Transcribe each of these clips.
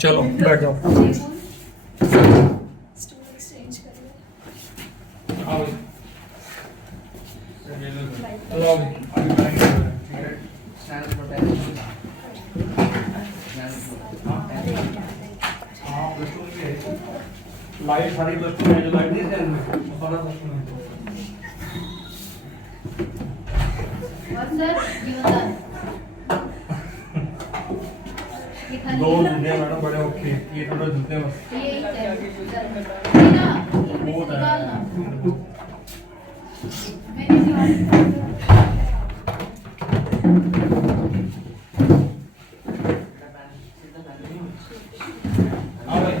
चलो बैठ जाओ। स्टूल एक्सचेंज करिए। हाँ भाई चलो अभी आगे करेंगे। हाँ प्लस टू में लाइट सारी प्लस टू में जो लाइट नहीं है में सारा प्लस टू में। दो जूते मैडम बड़े ओके ये थोड़ा जूते बस बहुत है। हाँ भाई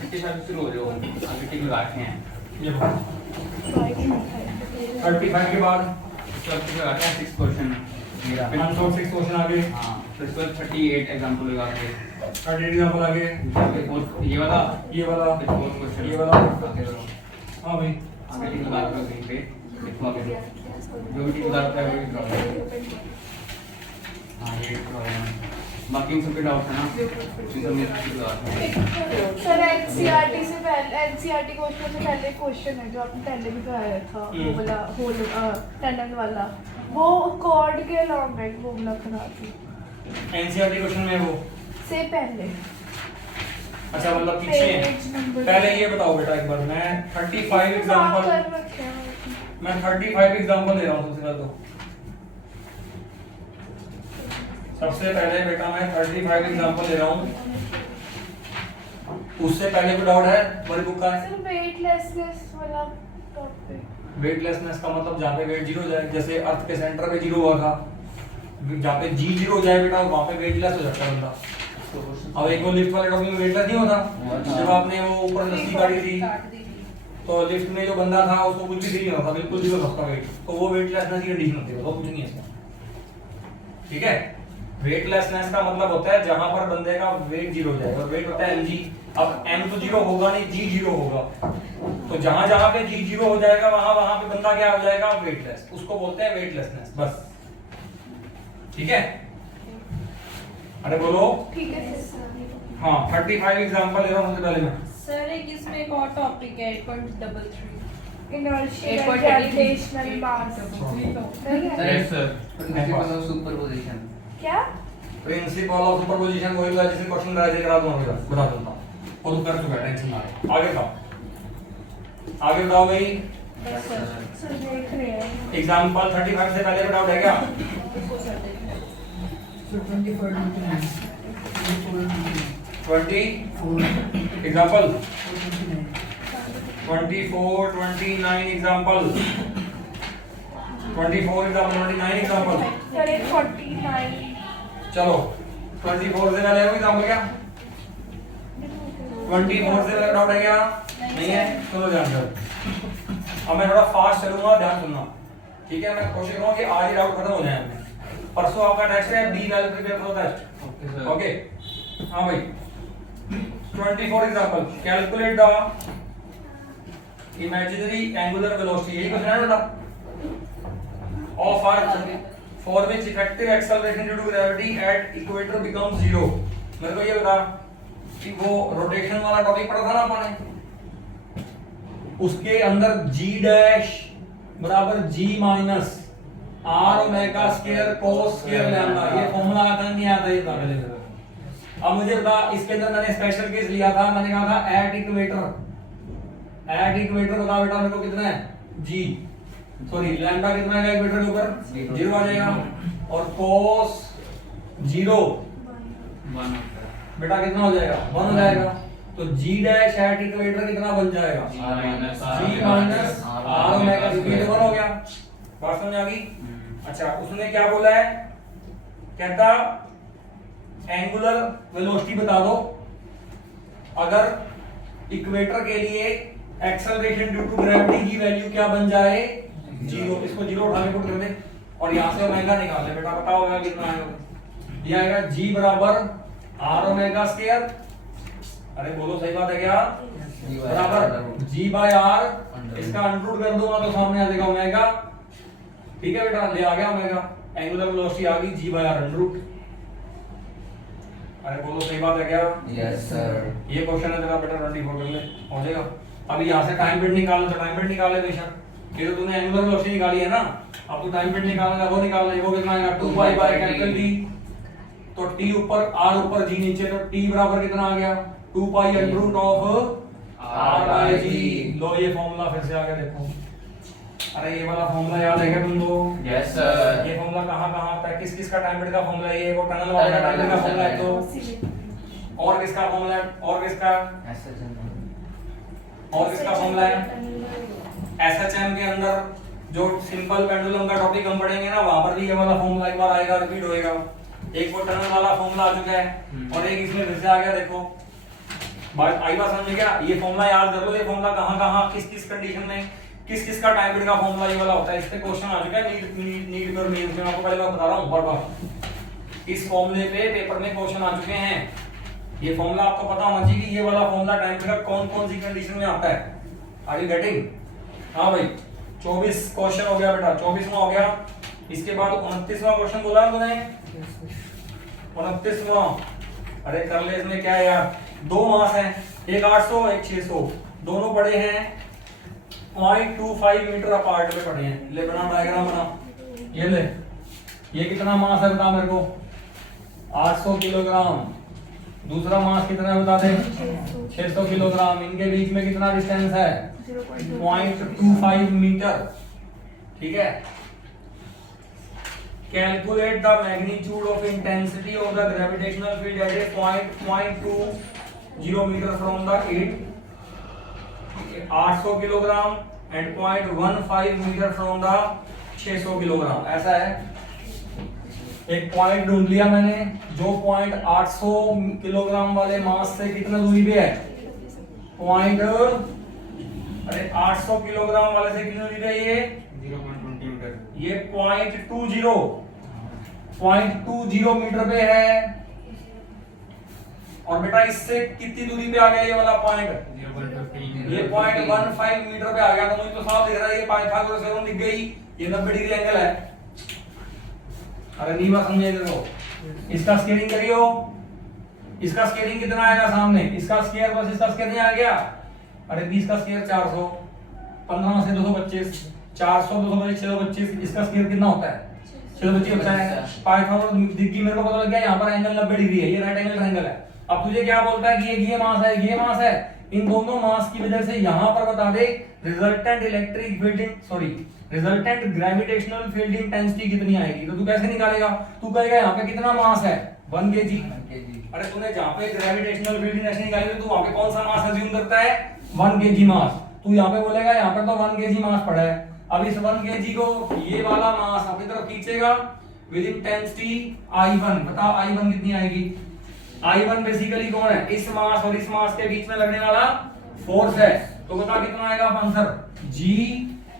35 शुरू हो जाओ अभी टिक लगाते हैं ये 35 के बाद टिक लगाते हैं 6 क्वेश्चन मेरा 106 क्वेश्चन आगे। हाँ फिर उसके बाद 38 एग्जांपल लगा के 38 एग्जांपल आगे। ये वाला ये वाला फिर 4 क्वेश्चन ये वाला। आगे करो हाँ भाई आगे टिक लगा के कहीं पे लिखो आगे जो भी टिक लगाता है वो टिक लगाओ। हाँ ये टिक लगाओ बाकी इन सब पे डाउट है ना इन सब में टिक लगाते हैं। सर एनसीईआरटी से पहले एनसीईआरटी क्वेश्चन से पहले क्वेश्चन है जो आपने पहले भी कराया था वो वाला होल टनल वाला वो कॉर्ड के अलॉन्ग है वो वाला करा थी एनसीईआरटी क्वेश्चन में वो से पहले अच्छा मतलब पीछे पेज नंबर पहले ये बताओ बेटा एक बार मैं 35 एग्जांपल कर रखे हैं मैं 35 एग्जांपल ले रहा हूँ सबसे पहले तो सबसे पहले बेटा मैं 35 एग्जांपल ले रहा हूँ। उससे पहले कोई डाउट है हमारी बुक का? सर वेटलेसनेस वाला टॉपिक वेटलेसनेस का मतलब जहाँ पे वेट जीरो हो जाए जैसे अर्थ के सेंटर पे जीरो हुआ था जहाँ पे जी जीरो हो जाए बेटा वहाँ पे वेटलेस हो जाता है बंदा। अब एक वो लिफ्ट वाले टॉपिक में वेटलेस नहीं होता जब आपने वो ऊपर रस्सी काटी थी तो लिफ्ट में जो बंदा था उसको कुछ भी फील नहीं होता बिल्कुल जीरो था वेट तो वो वेटलेसनेस की कंडीशन होती है वो कुछ नहीं है इसमें। ठीक है वेटलेसनेस का मतलब होता है जहां पर बंदे का वेट जीरो हो जाएगा और वेट होता है mg। अब m तो जीरो होगा नहीं g जीरो होगा तो जहां जहां पे g जीरो हो जाएगा वहां वहां पे बंदा क्या हो जाएगा वेटलेस उसको बोलते हैं वेटलेसनेस बस। ठीक है अरे बोलो ठीक है सर। हाँ 35 एग्जांपल ले रहा हूं सबसे पहले मैं। सर एक इसमें एक और टॉपिक है 8.33 inertial 8.33 gravitational mass yes sir principle of superposition क्या प्रिंसिपल ऑफ सुपरपोजिशन वही वाला जिसे क्वेश्चन राइज करा दूंगा बता दूंगा और तो कर चुका है टेंशन ना ले। आगे बताओ आगे बताओ भाई सर देख रहे हैं एग्जांपल 35 से पहले का डाउट है क्या? 20 example 24 29 example 24 example 29 example sir एक 49 चलो 24 से पहले कोई एग्जांपल क्या? 24 से पहले डाउट है क्या? नहीं है चलो ध्यान दो। अब मैं थोड़ा फास्ट चलूंगा ध्यान सुनना ठीक है। मैं कोशिश करूंगा कि आज ही डाउट खत्म हो जाए अपने। परसों आपका टेस्ट है be value prepare for test okay. हाँ भाई 24 example calculate the imaginary angular velocity यही क्वेश्चन है बेटा of earth for which effective acceleration due to gravity at equator becomes zero. मेरे को ये बता कि वो रोटेशन वाला टॉपिक पढ़ा था ना अपन ने उसके अंदर g डैश बराबर g minus r omega square cos square lambda ये फॉर्मूला आता नहीं आता ये पहले। अब मुझे बता इसके अंदर मैंने स्पेशल केस लिया था मैंने कहा था एट इक्वेटर बता बेटा मेरे को कितना है g सॉरी लैम्डा कितना है इक्वेटर के ऊपर जीरो आ जाएगा और cos जीरो बेटा कितना हो जाएगा 1 हो जाएगा तो g डैश एट इक्वेटर कितना बन जाएगा g minus r omega square तो 1 हो गया। बात समझ आ गई? अच्छा उसने क्या बोला है कहता एंगुलर वेलोसिटी बता दो अगर इक्वेटर के लिए एक्सेलरेशन ड्यू टू ग्रेविटी की वैल्यू क्या बन जाए जीरो। इसको जीरो उठाने पुट कर दे और यहां से ओमेगा निकाल ले बेटा बताओ ओमेगा कितना आएगा? ये आएगा g बराबर r ओमेगा स्क्वायर अरे बोलो सही बात है क्या बराबर g बाय r इसका अंडररूट कर दूंगा तो सामने आ जाएगा ओमेगा। ठीक है बेटा ले आ गया ओमेगा एंगुलर वेलोसिटी आ गई g बाय r अंडररूट अरे बोलो सही बात है क्या? Yes sir. ये क्वेश्चन है तेरा बेटा 24 कर ले, हो जाएगा। अभी यहाँ से टाइम पीरियड निकालना तो टाइम पीरियड निकाले बेशक, ये तो तूने एंगुलर वेलोसिटी निकाली है ना, अब तू टाइम पीरियड निकालना है, वो निकालना है। वो कितना आएगा 2 बाय कैपिटल टी, तो टी ऊपर आर ऊपर जी नीचे, तो टी बराबर कितना आ गया 2 pi under root of R by G. लो ये फॉर्मूला फिर से आ गया, देखो। अरे ये वाला फॉर्मूला याद है क्या तुमको? Yes sir. ये फॉर्मूला कहाँ कहाँ आता है? किस किस का टाइम पीरियड का फॉर्मूला है? ये वो टनल वाले का टाइम पीरियड का फॉर्मूला है। तो और किसका फॉर्मूला है? और किसका? और किसका फॉर्मूला है? एसएचएम के अंदर जो सिंपल पेंडुलम का टॉपिक हम पढ़ेंगे ना, वहां पर भी ये वाला फॉर्मूला एक बार आएगा, रिपीट होएगा। एक वो टनल वाला फॉर्मूला आ चुका है और एक इसमें फिर से आ गया, देखो। बात आई बात समझ गया? ये फॉर्मूला याद कर लो, ये फॉर्मूला कहाँ कहाँ किस किस कंडीशन में किस किस का टाइम पीरियड का फॉर्मूला ये वाला होता है। इस पे क्वेश्चन आ चुका है नीट पर मेंस में, आपको पहले मैं बता रहा हूं बार-बार। इस फॉर्मूले पे पेपर में क्वेश्चन आ चुके हैं। ये फॉर्मूला आपको पता होना चाहिए कि ये वाला फॉर्मूला टाइम पीरियड कौन कौन सी कंडीशन में आता है। Are you getting? हां भाई 24 क्वेश्चन हो गया बेटा, 24वां हो गया। इसके बाद 29वां क्वेश्चन बोला तूने, 29वां। अरे कर ले, इसमें क्या है यार, दो मास हैं, एक 800 एक 600, दोनों पड़े हैं 0.25 मीटर अपार्ट में पड़े हैं। ले बना डायग्राम बना, ये ले, ये कितना मास है बता मेरे को? 800 किलोग्राम। दूसरा मास कितना है बता दे? 600 किलोग्राम। इनके बीच में कितना डिस्टेंस है? 0.25 मीटर। ठीक है। Calculate the magnitude of intensity of the gravitational field at a point 0.20 metre from the it 800 kilogram and 0.15 metre from the 600 kilogram. ऐसा है। एक पॉइंट ढूंढ लिया मैंने जो पॉइंट 800 किलोग्राम वाले मास से कितना दूरी पे है? पॉइंट, अरे 800 किलोग्राम वाले से कितनी दूरी पे है? ये 0.20 मीटर। ये 0.20 मीटर पे है। और बेटा इससे कितनी दूरी पे आ गया ये वाला पॉइंट? 0.15। ये 0.15 मीटर पे आ गया। तो मुझे तो साफ दिख रहा है ये पाइथागोरस थ्योरम दिख गई, ये 90 डिग्री एंगल है। अरे नहीं बात समझे देखो, इसका स्केलिंग करियो, इसका स्केलिंग कितना आएगा सामने? इसका स्क्वायर प्लस इसका स्क्वायर नहीं आ गया? अरे 20 का स्क्वायर 400, 15 से 225, 400 225 625, इसका स्क्वायर कितना होता है? 625 होता है। पाइथागोरस दिख गई मेरे को, पता लग गया यहाँ पर एंगल 90 डिग्री है, ये राइट एंगल ट्रायंगल है। अब तुझे क्या बोलता है कि ये मास है, ये मास है, इन दोनों मास की वजह से यहाँ पर बता दे resultant electric field resultant gravitational field intensity कितनी आएगी। तो तू कैसे निकालेगा? तू कहेगा यहाँ पे कितना मास है? 1 kg। अरे तूने जहाँ पे ग्रेविटेशनल फील्ड इंटेंसिटी निकाली तो तू वहाँ पे कौन सा मास अज्यूम करता है? 1 kg मास। तू यहाँ पे बोलेगा यहाँ पर तो 1 kg मास पड़ा है। अब इस 1 kg को ये वाला मास अपनी तरफ खींचेगा विद इंटेंसिटी I1। बता I1 कितनी आएगी? I1 बेसिकली कौन है? इस मास और इस मास के बीच में लगने वाला फोर्स है। तो बता कितना आएगा आंसर? G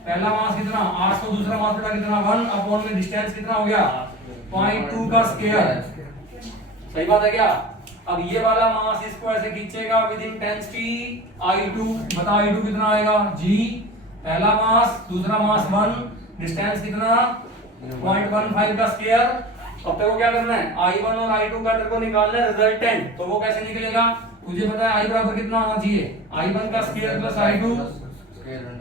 पहला मास कितना 800, दूसरा मास बेटा कितना 1 अपॉन में डिस्टेंस कितना हो गया 0.2 का स्क्वायर। सही बात है क्या? अब ये वाला मास इसको ऐसे खींचेगा विद इंटेंसिटी I2। बता I2 कितना आएगा? G पहला मास, दूसरा मास 1, डिस्टेंस कितना 0.15 का स्क्वायर। अब तेरे को क्या करना है? I1 और I2 का तेरे को निकालना है रिजल्टेंट। तो वो कैसे निकलेगा? तुझे पता है I बराबर कितना होना चाहिए? I1 का स्क्वायर प्लस I2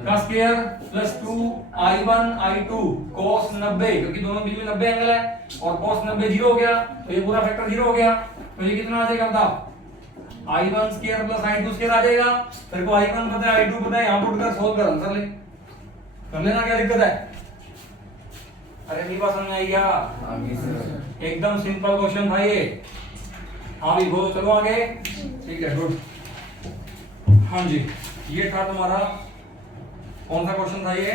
का square plus 2 I1 I2 cos 90, क्योंकि दोनों बीच में 90 एंगल है और cos 90 जीरो हो गया, तो ये पूरा फैक्टर जीरो हो गया। तो ये कितना आ जाएगा बता? I1 square plus I2 square आ जाएगा। तेरे को I1 पता है, I2 पता है, यहां पुट कर सोल्व कर आंसर ले कर लेना। क्या दिक्कत है? अरे नहीं बात समझ आई क्या? एकदम सिंपल क्वेश्चन था ये। हाँ भी बोलो, चलो आगे। ठीक है, गुड। हाँ जी, ये था तुम्हारा कौन सा क्वेश्चन था ये?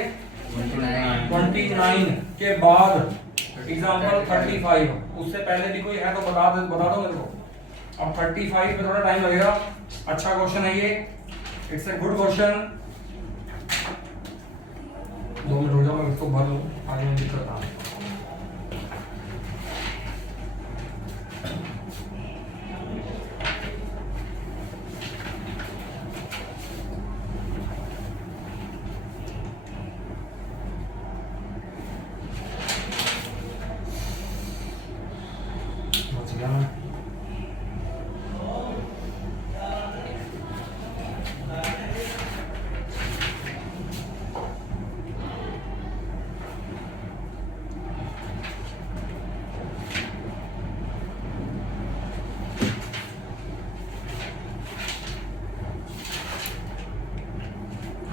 29 के बाद एग्जांपल 35। उससे पहले भी कोई है तो बता दो मेरे को। अब 35 पे थोड़ा टाइम लगेगा। अच्छा क्वेश्चन है ये, it's a good question. 2 minute रुक जाओ, मैं इसको भर लूं, आगे में दिक्कत आ रही है।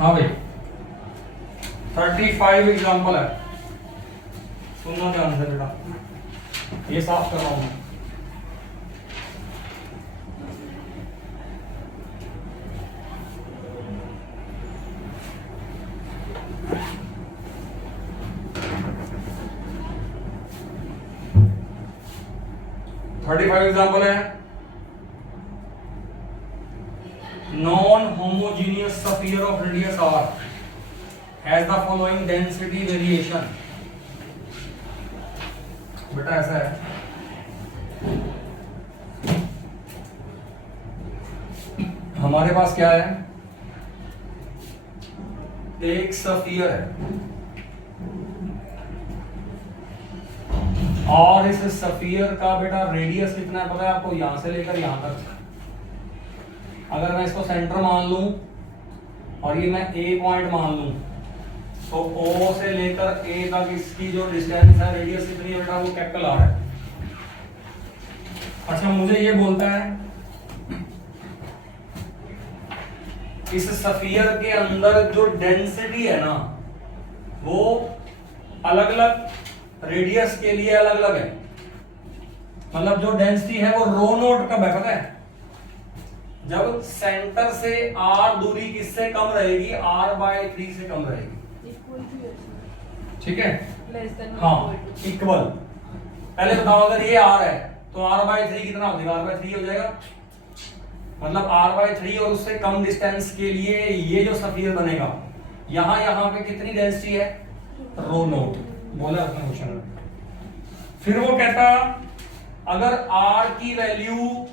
हाँ भाई 35 एग्जाम्पल है, सुनना ध्यान से बेटा, ये साफ कर रहा हूं मैं। थर्टी फाइव एग्जाम्पल है, non homogeneous sphere of radius r has the following density variation. बेटा ऐसा है, हमारे पास क्या है, एक स्फीयर है और इस स्फीयर का बेटा रेडियस कितना है पता है आपको, यहां से लेकर यहां तक। अगर मैं इसको सेंटर मान लूं और ये मैं ए पॉइंट मान लूं, तो O से लेकर A तक इसकी जो डिस्टेंस है, रेडियस कितनी है बेटा, वो कैपिटल R है। अच्छा मुझे ये बोलता है इस स्फीयर के अंदर जो डेंसिटी है ना, वो अलग अलग रेडियस के लिए अलग अलग है। मतलब जो डेंसिटी है वो रो नोट कब है पता है, जब सेंटर से R दूरी किससे कम रहेगी, R/3 से कम रहेगी। ठीक है, हाँ इक्वल। पहले बताओ अगर ये R है तो R/3 कितना हो जाएगा, R/3 हो जाएगा। मतलब R/3 और उससे कम डिस्टेंस के लिए ये जो स्फीयर बनेगा, यहाँ पे कितनी डेंसिटी है, रो नोट बोला उसने क्वेश्चन में। फिर वो कहता अगर R की वैल्यू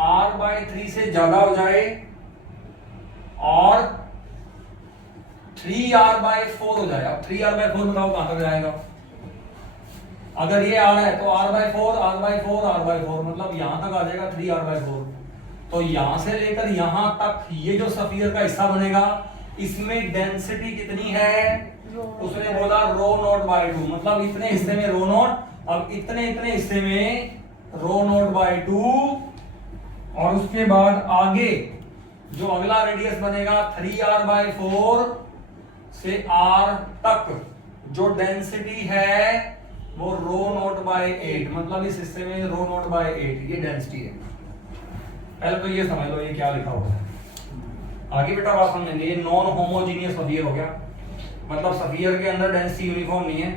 R/3 से ज्यादा हो जाए और 3R/4 हो जाए। अब 3R/4 बताओ कहां तक जाएगा, अगर ये R है तो R/4 मतलब यहां तक आ जाएगा 3R/4। तो यहां से लेकर यहां तक ये जो स्फीयर का हिस्सा बनेगा, इसमें डेंसिटी कितनी है, उसने बोला रो नॉट बाय 2। मतलब इतने हिस्से में रो नॉट, अब इतने हिस्से में रो नॉट बाय 2। और उसके बाद आगे जो अगला रेडियस बनेगा 3R/4 से R तक जो डेंसिटी है वो रो नॉट बाय 8। मतलब इस हिस्से में रो नॉट बाय 8 ये डेंसिटी है। पहले तो ये समझ लो ये क्या लिखा हुआ है, आगे बेटा बात समझेंगे। ये नॉन होमोजीनियस स्फीयर हो गया, मतलब स्फीयर के अंदर डेंसिटी यूनिफॉर्म नहीं है,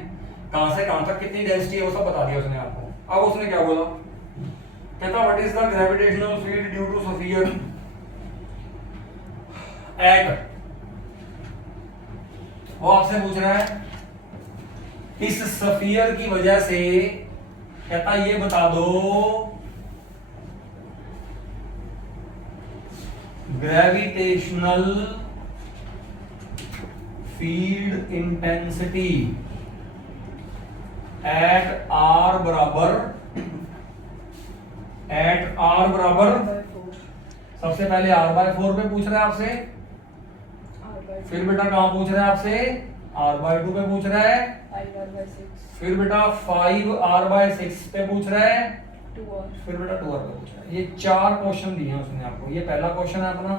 कहां से कहां तक कितनी डेंसिटी है वो सब बता दिया उसने आपको। अब उसने क्या बोला, कहता what is the gravitational field due to sphere at, वो आपसे पूछ रहा है इस स्फीयर की वजह से, कहता ये बता दो gravitational field intensity at R बराबर सबसे पहले R/4 पे पूछ रहा है आपसे, फिर बेटा कहां पूछ रहा है आपसे, R/2 पे पूछ रहा है, फिर बेटा 5R/6 पे पूछ रहा है, फिर बेटा 2R पे पूछ रहा है। ये 4 क्वेश्चन दिए हैं उसने आपको। ये पहला क्वेश्चन है अपना,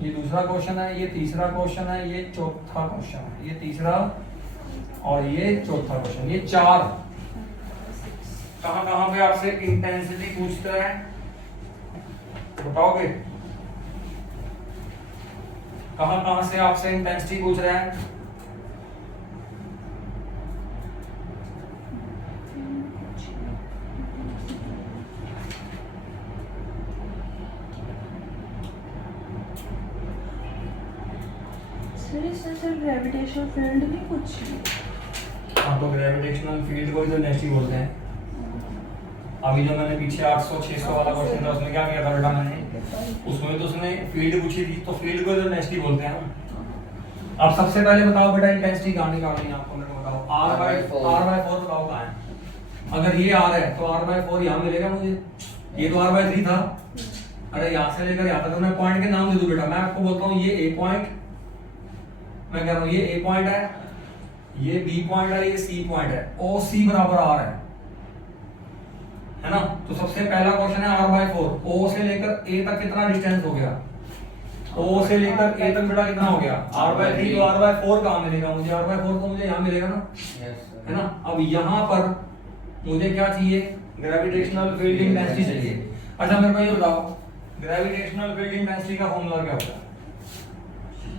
ये दूसरा क्वेश्चन है, ये तीसरा क्वेश्चन है, ये चौथा क्वेश्चन है, ये तीसरा और ये चौथा क्वेश्चन। ये 4 कहां पे आपसे इंटेंसिटी पूछता है बताओगे, कहां से आपसे इंटेंसिटी पूछ रहा है। सर ग्रेविटेशनल फील्ड भी कुछ, हाँ तो ग्रेविटेशनल फील्ड को जो डेंसिटी बोलते हैं। अभी जो मैंने पीछे 800-600 वाला क्वेश्चन था उसमें क्या किया था बेटा मैंने, उसमें तो उसने फील्ड पूछी थी, तो फील्ड को जो डेंसिटी बोलते हैं। अब सबसे पहले बताओ बेटा इंटेंसिटी कहां निकालनी है आपको, मेरे को बताओ। R/4 बताओ कहां है। अगर ये R है तो R/4 यहां मिलेगा मुझे, ये तो R/3 था। अरे यहां से लेकर यहां तक मैं पॉइंट के नाम दे दूं बेटा, मैं आपको बोलता हूं ये A पॉइंट, मैं कह रहा हूं ये A पॉइंट है, ये B पॉइंट है, ये C पॉइंट है। OC बराबर R है ना। तो सबसे पहला क्वेश्चन है R/4, O से लेकर A तक कितना डिस्टेंस हो गया, O से लेकर A तक बेटा कितना हो गया r/3 तो r/4 कहाँ मिलेगा मुझे r/4 तो मुझे यहाँ मिलेगा ना Yes, sir. है ना। अब यहाँ पर मुझे क्या चाहिए ग्रेविटेशनल फील्ड इंटेंसिटी चाहिए। अच्छा मेरे को ये बताओ ग्रेविटेशनल फील्ड इंटेंसिटी का फॉर्मूला क्या होता है?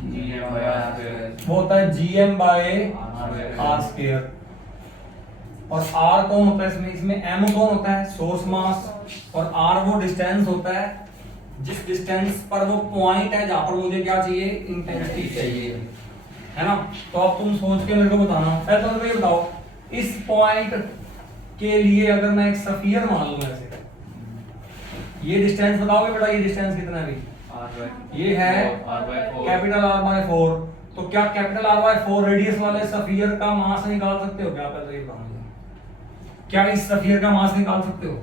GM by R square. वो होता है gm बाय r स्क्वायर। और r कौन होता है इसमें? इसमें m कौन होता है? सोर्स मास। और r वो डिस्टेंस होता है जिस डिस्टेंस पर वो पॉइंट है जहां पर मुझे क्या चाहिए इंटेंसिटी चाहिए, है ना। तो अब तुम सोच के मेरे को बताना। पहले तो ये बताओ इस पॉइंट के लिए अगर मैं एक स्फीयर मान लूं ऐसे, ये डिस्टेंस बताओगे बेटा ये डिस्टेंस कितना है अभी? R by ये है R/4. Capital R/4। तो क्या कैपिटल R/4 रेडियस वाले स्फीयर का मास निकाल सकते हो क्या? पहले ये बताओ क्या इस स्फीयर का मास निकाल सकते हो?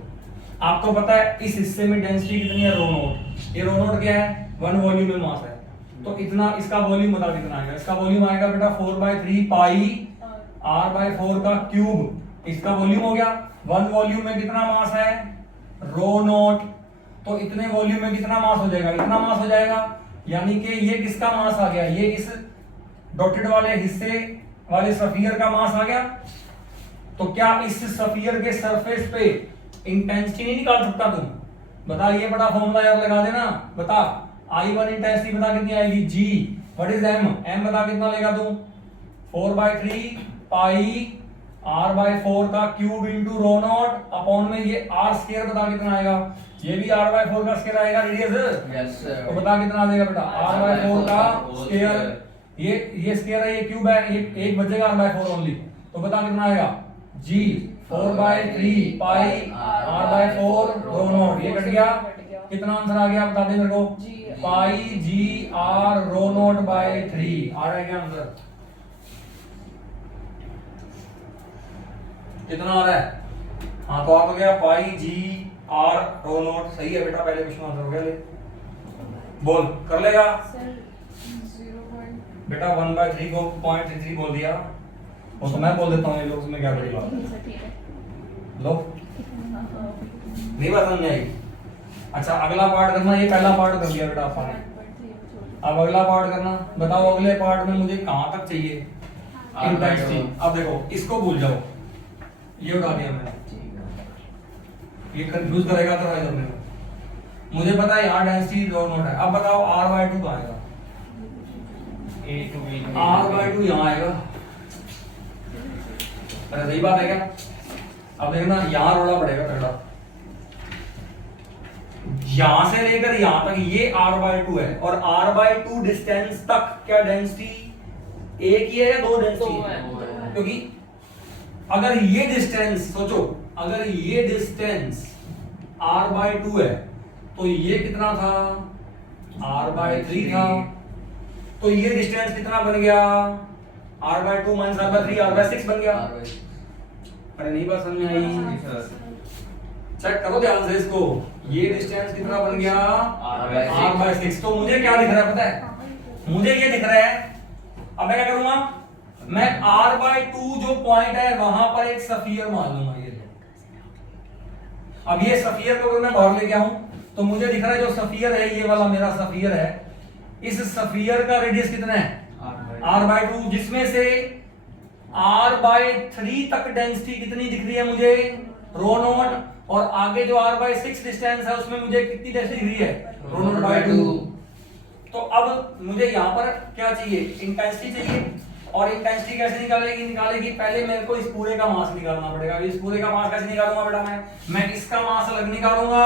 आपको पता है इस हिस्से में डेंसिटी कितनी है रो नॉट। ये रो नॉट क्या है? 1 वॉल्यूम में मास है। तो इतना इसका वॉल्यूम बता कितना आएगा? इसका वॉल्यूम आएगा बेटा 4/3 पाई r/4 का क्यूब। इसका वॉल्यूम हो गया। 1 वॉल्यूम में कितना मास है? रो नॉट। तो इतने वॉल्यूम में कितना मास हो जाएगा? इतना मास हो जाएगा। यानी कि ये किसका मास आ गया? ये इस डॉटेड वाले हिस्से वाले स्फीयर का मास आ गया। तो क्या इस स्फीयर के सरफेस पे इंटेंसिटी नहीं निकाल सकता तुम? बता ये बड़ा फॉर्मूला यार लगा देना। बता I1 इंटेंसिटी बता कितनी आएगी? G what is M? M बता कितना लेगा तू? 4/3 पाई r/4 का cube into rho not upon में ये r स्क्वायर बता कितना आएगा? ये भी r/4 का स्क्वायर आएगा रेडियस। Yes, sir. तो बता कितना आ जाएगा बेटा? r/4 का स्क्वायर। ये स्क्वायर है ये क्यूब है एक बचेगा r/4 ओनली। तो बता कितना आएगा? G 4/3 pi r/4 rho not. ये कट गया। कितना आंसर आ गया बता दे मेरे को? Pi G R rho not by 3 आ रहा है क्या आंसर? कितना आ रहा है? हाँ तो आ तो गया पाई G R रो नॉट। सही है बेटा पहले क्वेश्चन आंसर हो गया। ले बोल कर लेगा सर 0. बेटा 1/3 को 0.33 बोल दिया। वो तो मैं बोल देता हूँ ये लोग उसमें क्या बड़ी बात है। ठीक है। लो नहीं बात समझ में आई। अच्छा अगला पार्ट करना। ये पहला पार्ट कर लिया बेटा आपने। अब अगला पार्ट करना। बताओ अगले पार्ट में मुझे कहां तक चाहिए इंटेंसिटी? अब देखो इसको भूल जाओ। ये उठा दिया मैंने। ये कंफ्यूज करेगा तो भाई करने को। मुझे पता है यहाँ डेंसिटी रो नॉट है। अब बताओ r/2 कहाँ आएगा? A to B. r/2 यहाँ आएगा। अरे सही बात है क्या? अब देखना यहाँ रोड़ा पड़ेगा तगड़ा। यहां से लेकर यहां तक ये r/2 है और r/2 डिस्टेंस तक क्या डेंसिटी एक ही है या दो डेंसिटी है? क्योंकि अगर ये डिस्टेंस सोचो, अगर ये डिस्टेंस r/2 है तो ये कितना था? r/3 था। तो ये डिस्टेंस कितना बन गया? r/2 माइनस r/3 r/6 बन गया। अरे नहीं बात समझ में आई? चेक करो ध्यान से इसको। ये डिस्टेंस कितना बन गया? r/6। तो मुझे क्या दिख रहा है पता है? मुझे ये दिख रहा है। अब मैं क्या करूंगा? मैं r/2 जो पॉइंट है वहां पर एक स्फीयर मान लूंगा। ये अब ये स्फीयर को अगर मैं बाहर लेके आऊं तो मुझे दिख रहा है जो स्फीयर है ये वाला मेरा स्फीयर है। इस स्फीयर का रेडियस कितना है? r/2 जिसमें से r/3 तक डेंसिटी कितनी दिख रही है मुझे? रो नॉट। और आगे जो r/6 डिस्टेंस है उसमें मुझे कितनी डेंसिटी दिख रही है? रो नॉट बाय 2। तो अब मुझे यहाँ पर क्या चाहिए? इंटेंसिटी चाहिए। और इंटेंसिटी कैसे निकालेगी? पहले मेरे को इस पूरे का मास निकालना पड़ेगा। इस पूरे का मास कैसे निकालूंगा बेटा? मैं इसका मास अलग निकालूंगा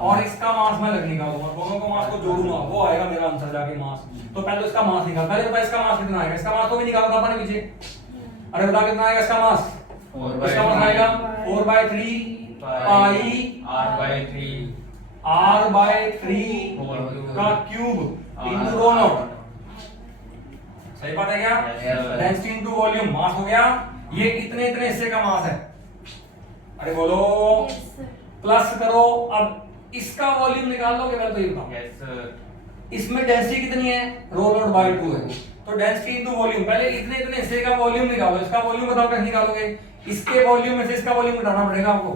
और इसका मास मैं अलग निकालूंगा। दोनों को मास को जोड़ूंगा, वो आएगा मेरा आंसर जाके मास। तो पहले इसका मास निकाल। पहले बता इसका मास कितना आएगा? इसका मास तो भी निकाला था अपने पीछे। अरे बता कितना आएगा इसका मास? इसका मास आएगा 4/3 पाई r/3 का क्यूब इनटू रो नॉट। सही बात है क्या? डेंसिटी इनटू वॉल्यूम मास हो गया। ये इतने इतने हिस्से का मास है। अरे बोलो प्लस करो। अब इसका वॉल्यूम निकाल लोगे? मैं तो ये बताऊं। Yes, sir. इसमें डेंसिटी कितनी है? रो नॉट बाय 2 है। तो डेंसिटी इनटू वॉल्यूम। पहले इतने इतने हिस्से का वॉल्यूम निकालो। इसका वॉल्यूम बताओ कैसे निकालोगे? इसके वॉल्यूम में से इसका वॉल्यूम घटाना पड़ेगा आपको।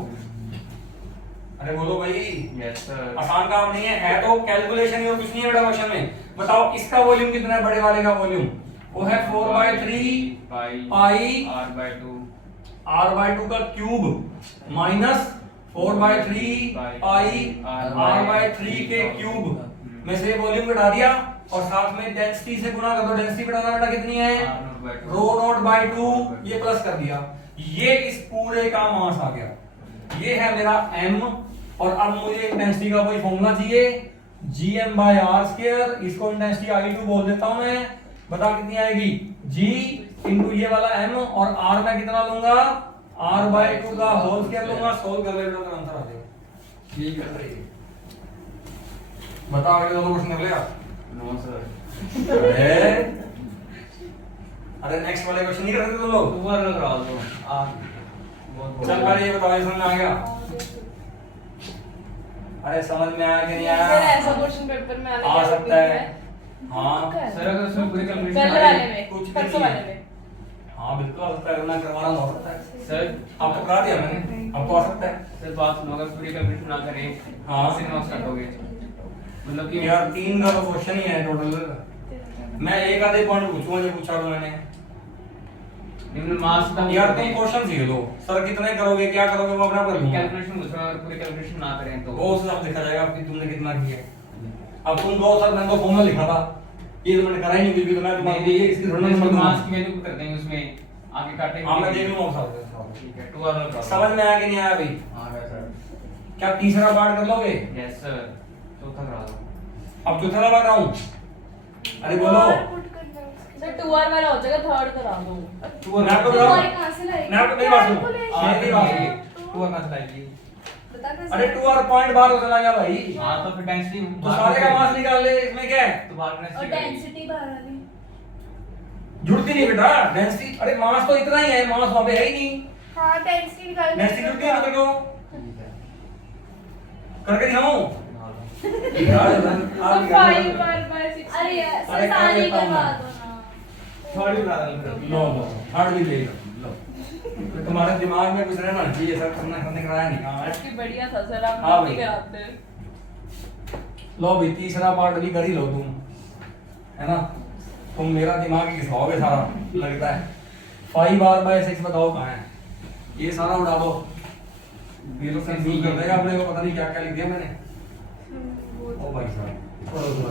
अरे बोलो भाई, यस सर। आसान काम नहीं है तो कैलकुलेशन ही और कुछ नहीं है बेटा क्वेश्चन में। बताओ इसका वॉल्यूम कितना है, बड़े वाले का वॉल्यूम वो है 4/3 पाई r/2 का क्यूब माइनस 4/3 पाई r/3 के क्यूब में से वॉल्यूम घटा दिया और साथ में डेंसिटी से गुणा कर दो। डेंसिटी घटाना बेटा कितनी है, ρ0/2, ये प्लस कर दिया, ये इस पूरे का मास आ गया। ये है मेरा m और अब मुझे इंटेंसिटी का कोई फॉर्मूला चाहिए, gm/r²। इसको इंटेंसिटी I2 बोल देता हूं मैं। बता कितनी आएगी, g इंटू ये वाला m और r मैं कितना लूंगा, r/2 का होल स्क्वायर लूंगा। सोल्व कर ले बेटा तो आंसर आ जाएगा। ठीक है, बता अगले दो क्वेश्चन कर लिया। No sir. अरे नेक्स्ट वाले क्वेश्चन नहीं कर सकते तुम लोग। दोबारा लग रहा हो चल पहले ये बताओ, ये समझ में आ गया? अरे समझ में आया कि नहीं सर आया? ऐसा क्वेश्चन पेपर में आने आ का सकता है। हाँ सर, अगर उसमें पूरी कैलकुलेशन कल आ वाले जाए में, कुछ भी परसों नहीं वाले है। में। हाँ बिल्कुल आ सकता है, वरना करवाना हो सकता है। सर, आपको करा दिया मैंने, आपको आ सकता है। सर बात सुनो, अगर पूरी कैलकुलेशन ना करें हाँ। से मार्क्स काटोगे, मतलब कि यार 3 का तो क्वेश्चन ही है टोटल। मैं एक आधे पॉइंट पूछूंगा जो पूछा तो मैंने। निम्न मास का यार तुम क्वेश्चन सीख लो, सर कितने करोगे क्या करोगे वो अपना कर लूंगा। कैलकुलेशन पूछ रहा हूं, अगर पूरी कैलकुलेशन ना करें तो वो उस हिसाब से देखा जाएगा कि तुमने कितना किया है। अब तुम दो सर मैंने तो फॉर्मूला लिखा था, ये तो मैंने करा ही नहीं बिल्कुल। तो मैं तुम्हारे लिए इसकी थोड़ा नंबर मास की वैल्यू कर देंगे, उसमें आगे काटेंगे। हाँ मैं देख लूंगा उस हिसाब से। ठीक है, 2 और समझ में आया कि नहीं आया भाई? हाँ सर। क्या तीसरा पार्ट कर लोगे? Yes sir. चौथा करा दो। अब चौथा लगा हूं। अरे बोलो, सर 2R वाला हो जाएगा, थर्ड करा दो। मैं आपको बताऊं, मैं आपको मेरी बात सुनो, मेरी बात सुनो। 2 और कहां से लाएगी? अरे 2 और पॉइंट बाहर हो चला गया भाई। हां तो फिर डेंसिटी तो सारे का मास निकाल ले, इसमें क्या है? तो बाहर और डेंसिटी बाहर आ रही। जुड़ती नहीं बेटा डेंसिटी। अरे मास तो इतना ही है, मास वहां पे है ही नहीं। हाँ डेंसिटी निकाल। डेंसिटी जुड़ती है तो देखो करके दिखाऊं। सर 5/6। अरे यार अरे सर कर सारी देता हूं करवा मैं। दो ना। थर्ड भी बता दो। लो लो हार्ड भी ले लो। तो तुम्हारे दिमाग में कुछ रहना चाहिए सर, तुमने कराया नहीं काम है। आपकी बढ़िया था सर, आप हाँ नहीं भाई। कराते। लो भी तीसरा पार्ट भी कर ही लो तुम, है ना? तुम मेरा दिमाग ही घिसाओगे सारा लगता है। 5r/6 बताओ कहाँ है? ये सारा उड़ा दो, ये तो कंफ्यूज कर देगा अपने को, पता नहीं क्या क्या लिख दिया मैंने। ओ भाई साहब थोड़ा थोड़ा।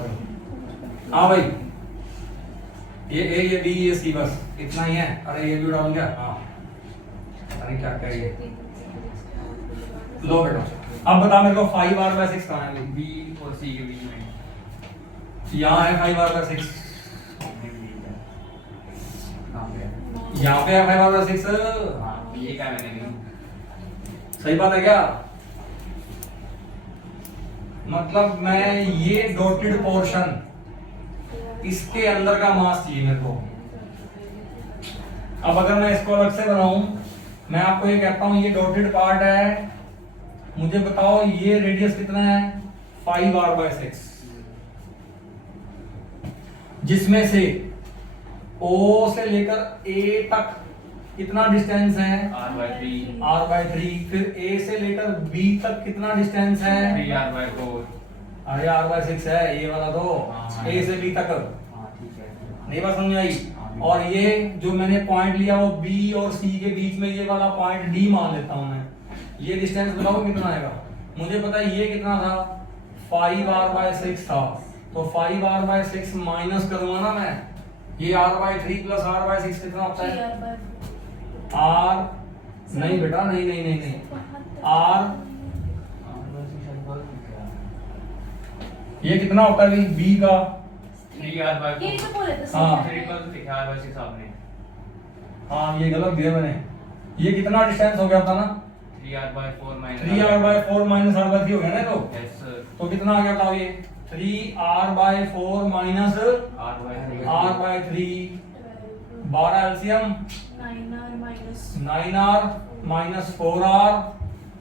हाँ भाई, ये A ये B ये C बस इतना ही है। अरे ये भी उड़ा दूं क्या? हाँ अरे क्या क्या ये लो बेटा। अब बता मेरे को 5r/6 कहाँ है? बी और सी के बीच में यहाँ है 5r/6, कहां पे है? यहाँ पे है 5r/6। हां ये क्या मैंने नहीं। सही बात है क्या? मतलब मैं ये डॉटेड पोर्शन इसके अंदर का मास चाहिए मेरे को। अब अगर मैं इसको अलग से बनाऊं, मैं आपको ये कहता हूं ये डॉटेड पार्ट है, मुझे बताओ ये रेडियस कितना है? 5r/6, जिसमें से O से लेकर A तक कितना डिस्टेंस है? r/3 r/3। फिर A से लेकर B तक कितना डिस्टेंस है? 3r/4। अरे r/6 है ये वाला तो। हाँ। A से B तक हां ठीक है। नहीं बात समझ आई? हाँ। और ये जो मैंने पॉइंट लिया वो B और C के बीच में, ये वाला पॉइंट D मान लेता हूं मैं। ये डिस्टेंस बताओ कितना आएगा? मुझे पता है ये कितना था, 5r/6 था, तो 5r/6 माइनस करूंगा ना मैं, ये r/3 प्लस r/6 कितना होता है? r नहीं बेटा नहीं नहीं नहीं नहीं r ये कितना होता है B का? 3r/4। ये तो बोले थे हाँ। 3 इक्वल टू लिखा r/6 आपने। हाँ ये गलत दिया मैंने। ये कितना डिस्टेंस हो गया था ना? 3r/4 minus 3r/4 minus r/3 हो गया ना? Yes sir. तो कितना आ गया था ये? 3r/4 minus r/3 r/3, 12 LCM 9r minus 4r,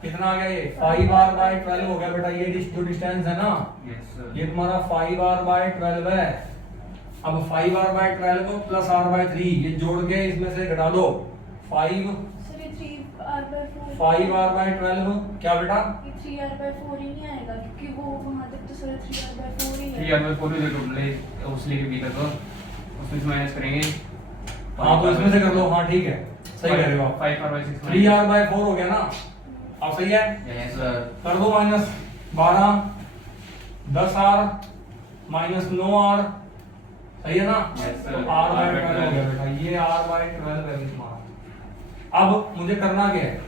कितना आ गया ये? 5r/12 हो गया बेटा। ये जो डिस्टेंस है ना, यस सर। ये तुम्हारा 5r/12 है। अब 5r/12 को प्लस r/3 ये जोड़ के इसमें से घटा दो 5 सर ये 3 r/4 5r/12 क्या बेटा? ये 3r/4 ही नहीं आएगा क्योंकि वो वहां तक तो सर 3r/4 ही है। 3r/4 जो टोटल है उस लेके बी तक उसमें से माइनस करेंगे। हाँ तो इसमें से कर लो। हाँ ठीक है, सही कह रहे हो आप। 5r/6 3r/4 हो गया ना, अब सही है। Yes, sir. कर दो माइनस 12 10r माइनस 9r, सही है ना? Yes, sir. तो r/12 हो गया बेटा, ये r/12 है तुम्हारा। अब मुझे करना क्या है,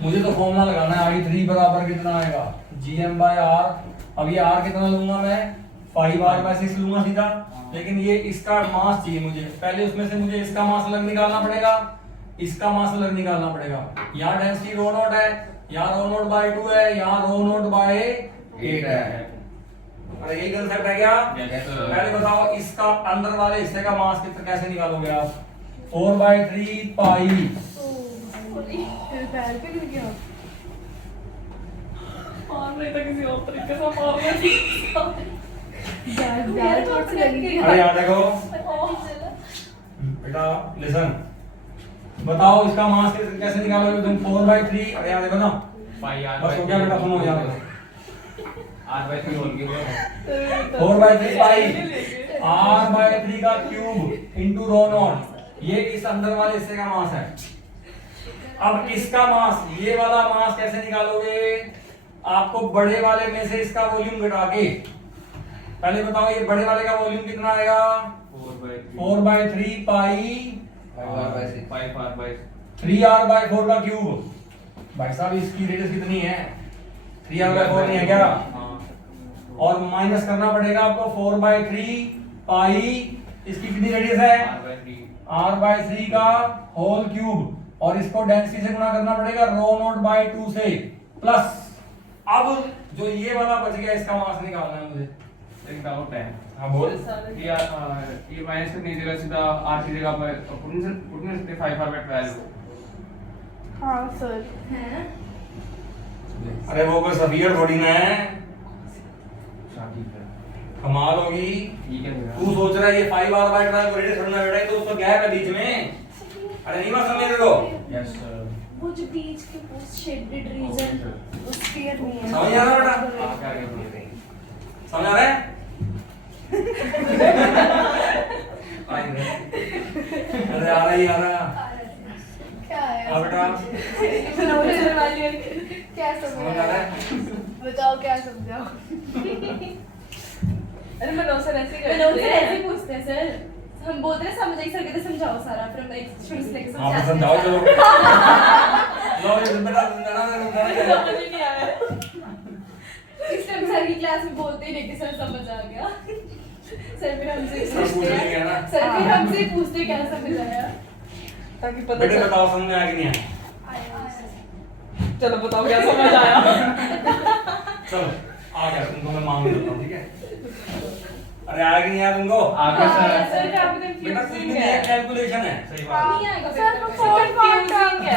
मुझे तो फॉर्मूला लगाना है I3 बराबर कितना आएगा gm/r। अब ये r कितना लूंगा मैं, 5r/6 लूंगा सीधा, लेकिन ये इसका मास चाहिए मुझे। पहले उसमें से मुझे इसका मास अलग निकालना पड़ेगा, इसका मास अलग निकालना पड़ेगा। यहाँ डेंसिटी रो नॉट है, यहाँ रो नॉट बाय 2 है, यहाँ रो नॉट बाय 8 है। अरे यही कंसेप्ट है क्या? Yes, sir. पहले बताओ इसका अंदर वाले हिस्से का मास कितना कैसे निकालोगे आप? 4/3 पाई। फिर पैर पे गिर गया। मार रहे थे किसी और तरीके से मार रहे थे। यार थोड़ी सी लगी थी। अरे यार देखो बेटा, लिसन, बताओ इसका मास कैसे निकालोगे तुम? 4/3। अरे यार देखो ना, बस हो गया बेटा, सुनो यार। r/3 होल के 4/3 पाई r/3 का क्यूब इंटू रो नॉट, ये इस अंदर वाले हिस्से का मास है। अब इसका मास, ये वाला मास कैसे निकालोगे? आपको बड़े वाले में से इसका वॉल्यूम घटा के, पहले बताओ ये बड़े वाले का वॉल्यूम कितना आएगा? 4/3 पाई 5r/6. 5r/6 3r/4 का क्यूब। भाई साहब इसकी रेडियस कितनी है? 3r/4 नहीं है क्या? और माइनस करना पड़ेगा आपको 4/3 पाई, इसकी कितनी रेडियस है? r/3 का होल क्यूब, और इसको डेंसिटी से गुणा करना पड़ेगा रो नॉट बाय 2 से, प्लस अब जो ये वाला बच गया इसका मास निकालना है मुझे। एक डाउट है। हाँ बोल। ये माइनस करने की जगह सीधा r की जगह पर पुट नहीं सकते 5r/12। हाँ सर हैं। अरे वो कोई सफियर थोड़ी ना है, ठीक है, कमाल होगी। ठीक है तू सोच रहा है ये 5r/12 को रेडियस छोड़ना बेटा, तो उसका गैप है बीच में। अरे नहीं बात समझ रहे हो? Yes, sir. वो जो बीच के पोस्ट शेडेड रीजन उस क्लियर नहीं है। समझ आ रहा बेटा? समझ आ रहा है? अरे आ रहा ही आ रहा। क्या है? हाँ बेटा, क्या समझ समझ आ रहा है? बताओ क्या समझाओ? अरे मनोज सर ऐसे ही मनोज करते सर हैं। ऐसे ही पूछते हैं सर, हम बोलते हैं समझाइए सर, कहते हैं समझाओ सारा, फिर हम एक शुरू से लेके हाँ तो समझाते समझाओ हैं। चलो। लो ये बेटा समझाना है, समझाना है। समझ ही नहीं आया। इस टाइम सर की क्लास में बोलते ही नहीं कि सर समझ आ गया। सर फिर हमसे ही सर पूछते पूछ लेंगे हैं, ना। सर फिर हमसे ही पूछते हैं क्या समझ आया। ताकि पता बेटे चले। बताओ समझ में आया कि नहीं आया? चलो बताओ क्या समझ आया। चलो आ गया, तुमको मैं मांग लेता हूँ, ठीक है? अरे आया कि नहीं आया तुमको? आगे हाँ, सर सर काफी बेटा कुछ भी कंफ्यूजिंग नहीं है, है। कैलकुलेशन है। सही बात है। नहीं आएगा सर पेपर वो में। फोर्थ पार्ट Confusing है।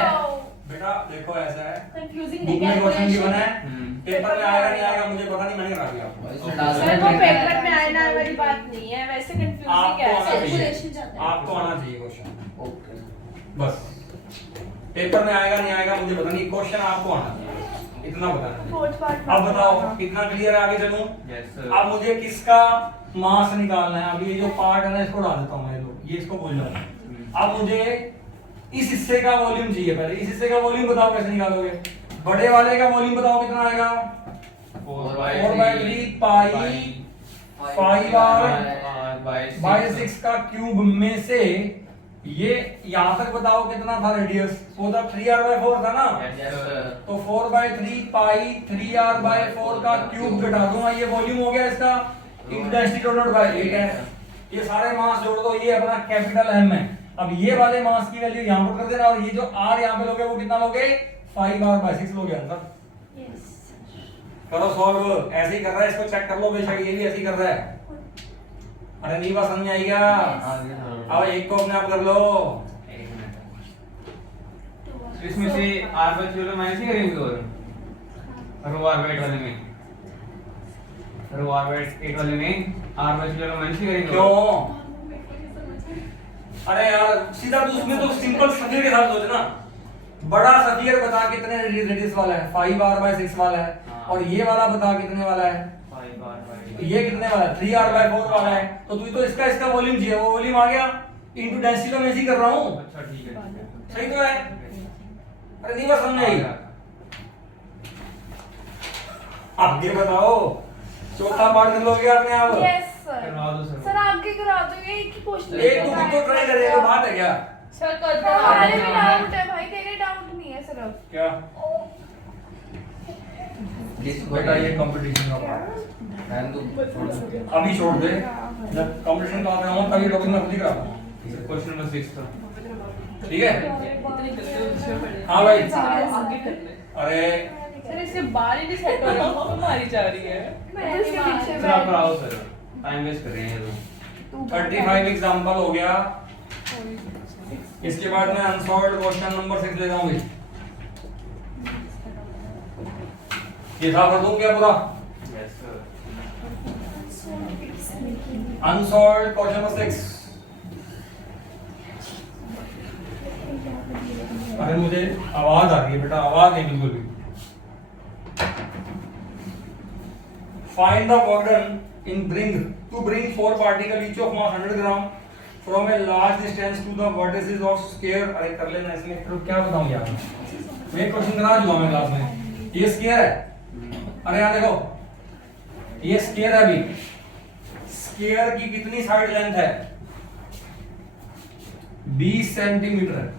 बेटा देखो ऐसा है, कंफ्यूजिंग बुक में क्वेश्चन गिवन है, हम्म। पेपर में आएगा नहीं आएगा मुझे पता नहीं, मैंने करा दिया आपको। इसमें डाल सर वो पेपर में आना वाली बात नहीं है, वैसे कंफ्यूजिंग आपको है। आना चाहिए। कैलकुलेशन जाता है। आपको आना चाहिए क्वेश्चन, Okay. बस। पेपर में आएगा नहीं आएगा मुझे पता नहीं, क्वेश्चन आपको आना चाहिए, इतना पता है। फोर्थ पार्ट अब बताओ कितना क्लियर है, आगे चलूं? Yes sir. अब मुझे किसका मास निकालना है? अब ये जो पार्ट है ना इसको डाल देता हूं मैं, ये इसको भूल जाता हूं। अब मुझे इस हिस्से का वॉल्यूम चाहिए, पहले इस हिस्से का वॉल्यूम बताओ कैसे निकालोगे? बड़े वाले का वॉल्यूम बताओ कितना आएगा? 4/3 पाई 5r/6 का क्यूब में से ये यहाँ तक बताओ कितना था रेडियस? वो तो 3r/4 था ना, Yes, sir. तो 4/3 पाई 3r/4 का क्यूब घटा दूंगा, ये वॉल्यूम हो गया इसका, इंटू डेंसिटी नॉट बाय 8 है। ये सारे मास जोड़ दो, ये अपना कैपिटल M है। अब ये वाले मास की वैल्यू यहाँ पर कर देना, और ये जो r यहाँ पे लोगे वो कितना लोगे? 5r/6 लोगे आंसर। करो सॉल्व, ऐसे ही कर रहा है, इसको चेक कर लो, बेशक ये भी ऐसे ही कर रहा है। अरे नहीं बात समझ आएगा? अब एक को अपने आप कर लो। इसमें से r/12 माइनस ही करेंगे, और रो r/8 वाले में, रो r/8 वाले में r/12 माइनस ही करेंगे। क्यों? अरे यार सीधा तो उसमें तो सिंपल सफियर के साथ सोचना, बड़ा सफियर बता कितने रेडियस वाला है, 5r/6 वाला है। हाँ। और ये वाला बता कितने वाला है, 5r/6 ये कितने वाला है, 3r/4 वाला है। तो तू तो इसका वॉल्यूम चाहिए, वो वॉल्यूम आ गया इनटू डेंसिटी, तो मैं इसी कर रहा हूँ। अच्छा ठीक है सही तो है? अरे नहीं, बस समझ आई। आगे बताओ, चौथा पार्ट कर लोगे आपने आप? Yes sir. करवा दो सर। सर आगे करा दो, ये एक ही क्वेश्चन एक तो खुद को ट्राई करेगा, बात है क्या? सर कर दो। हमारे भी डाउट है भाई, तेरे डाउट नहीं है सिर्फ। क्या जिसको बेटा, ये कंपटीशन का पार्ट रहने दो, छोड़ दो। अभी छोड़ दे, जब कंपटीशन का आता हूँ तभी टॉपिक में खुद ही कराता हूँ। क्वेश्चन नंबर 6 था। ठीक है? इतनी गलती उसमें पड़े। हाँ भाई। आगे कर ले। अरे सर इसके बाल ही नहीं सेट हो रहे, वो मारी जा रही है। मैं इसके पीछे सर आप आओ सर, टाइम वेस्ट कर रहे हैं ये लोग। 35 एग्जांपल हो गया। इसके बाद मैं अनसॉल्व्ड क्वेश्चन नंबर 6 ले जाऊंगी। ये था कर दूं क्या पूरा? Yes sir. Unsolved question number 6। अरे मुझे आवाज आ रही है बेटा, आवाज नहीं बिल्कुल भी। Find the work done in bring 4 particle each of mass 100 gram from a large distance to the vertices of sphere। अरे कर लेना इसमें, फिर क्या बताऊं यार, मैं क्वेश्चन करा चुका मैं क्लास में। ये स्क्वायर है, अरे यहाँ देखो, ये स्क्वायर है। अभी स्क्वायर की कितनी साइड लेंथ है? 20 सेंटीमीटर है।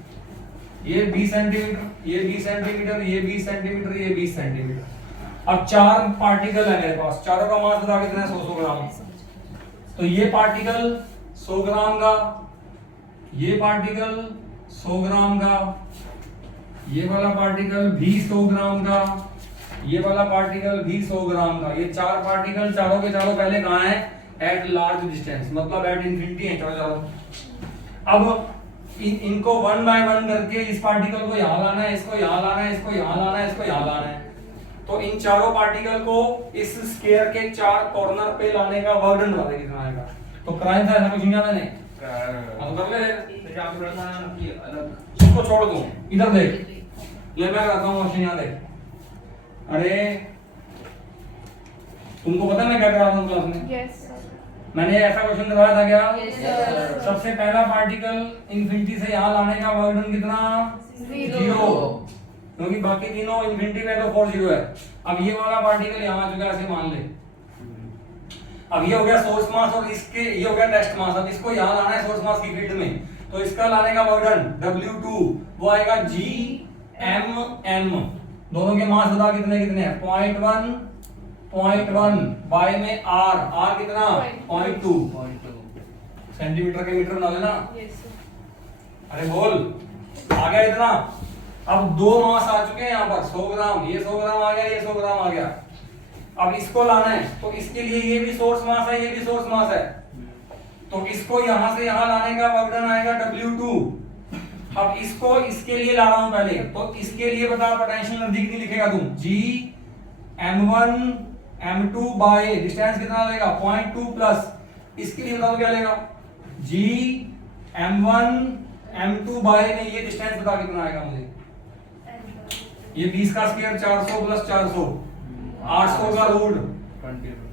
ये 20 सेंटीमीटर, ये 20 सेंटीमीटर, ये 20 सेंटीमीटर, ये 20 सेंटीमीटर। अब 4 पार्टिकल है मेरे पास, चारों का मास बता कितना है? 100 ग्राम। तो ये पार्टिकल 100 ग्राम का, ये पार्टिकल 100 ग्राम का, ये वाला पार्टिकल भी 100 ग्राम का, ये वाला पार्टिकल भी 100 ग्राम का। ये 4 पार्टिकल चारों के चारों पहले कहाँ है? एट लार्ज डिस्टेंस, मतलब एट इंफिनिटी है चारों। अब इनको 1 बाय 1 करके इस पार्टिकल को यहाँ लाना है, इसको यहाँ लाना है, इसको यहाँ लाना है, इसको यहाँ लाना है। तो इन चारों पार्टिकल को इस स्क्वायर के 4 कॉर्नर पे लाने का वर्क डन वाला कितना आएगा? तो कराया था ऐसा कुछ नहीं मैंने। अब कर ले, फिर आप थोड़ा सा कि अलग इसको छोड़ दूं, इधर देख, ले मैं कराता हूँ क्वेश्चन यहाँ देख। अरे तुमको पता है मैं क्या करा रहा हूँ क्लास में? Yes sir. मैंने ऐसा क्वेश्चन करवाया था क्या? Yes, sir. सबसे पहला पार्टिकल इंफिनिटी से यहाँ लाने का वर्क डन कितना? 0, क्योंकि बाकी तीनों इंफिनिटी में तो 4 0 है। अब ये वाला पार्टिकल यहाँ आ चुका है, ऐसे मान ले। अब ये हो गया सोर्स मास और इसके ये हो गया टेस्ट मास। अब इसको यहाँ लाना है सोर्स मास की फील्ड में, तो इसका लाने का वर्क डन W2 वो आएगा G/m। दोनों के मास बता कितने कितने हैं? 0.1 बाय में R कितना? 0.2 सेंटीमीटर के मीटर बना लेना। Yes sir. अरे बोल, आ गया इतना। अब 2 मास आ चुके हैं यहाँ पर, 100 ग्राम, ये 100 ग्राम आ गया, ये 100 ग्राम आ गया। अब इसको लाना है, तो इसके लिए ये भी सोर्स मास है, ये भी सोर्स मास है। तो इसको यहाँ से यहाँ लाने का वर्क डन आएगा W2। अब इसको इसके लिए ला रहा हूं पहले, तो इसके लिए बता पोटेंशियल नजदीक नहीं लिखेगा तुम, G/m1 m2 बाय डिस्टेंस कितना लेगा? 0.2 प्लस इसके लिए बताओ क्या लेगा? G/m1 m2 बाय में ये डिस्टेंस बता कितना आएगा मुझे? ये 20 का स्क्वायर 400 प्लस 400 800 का रूट,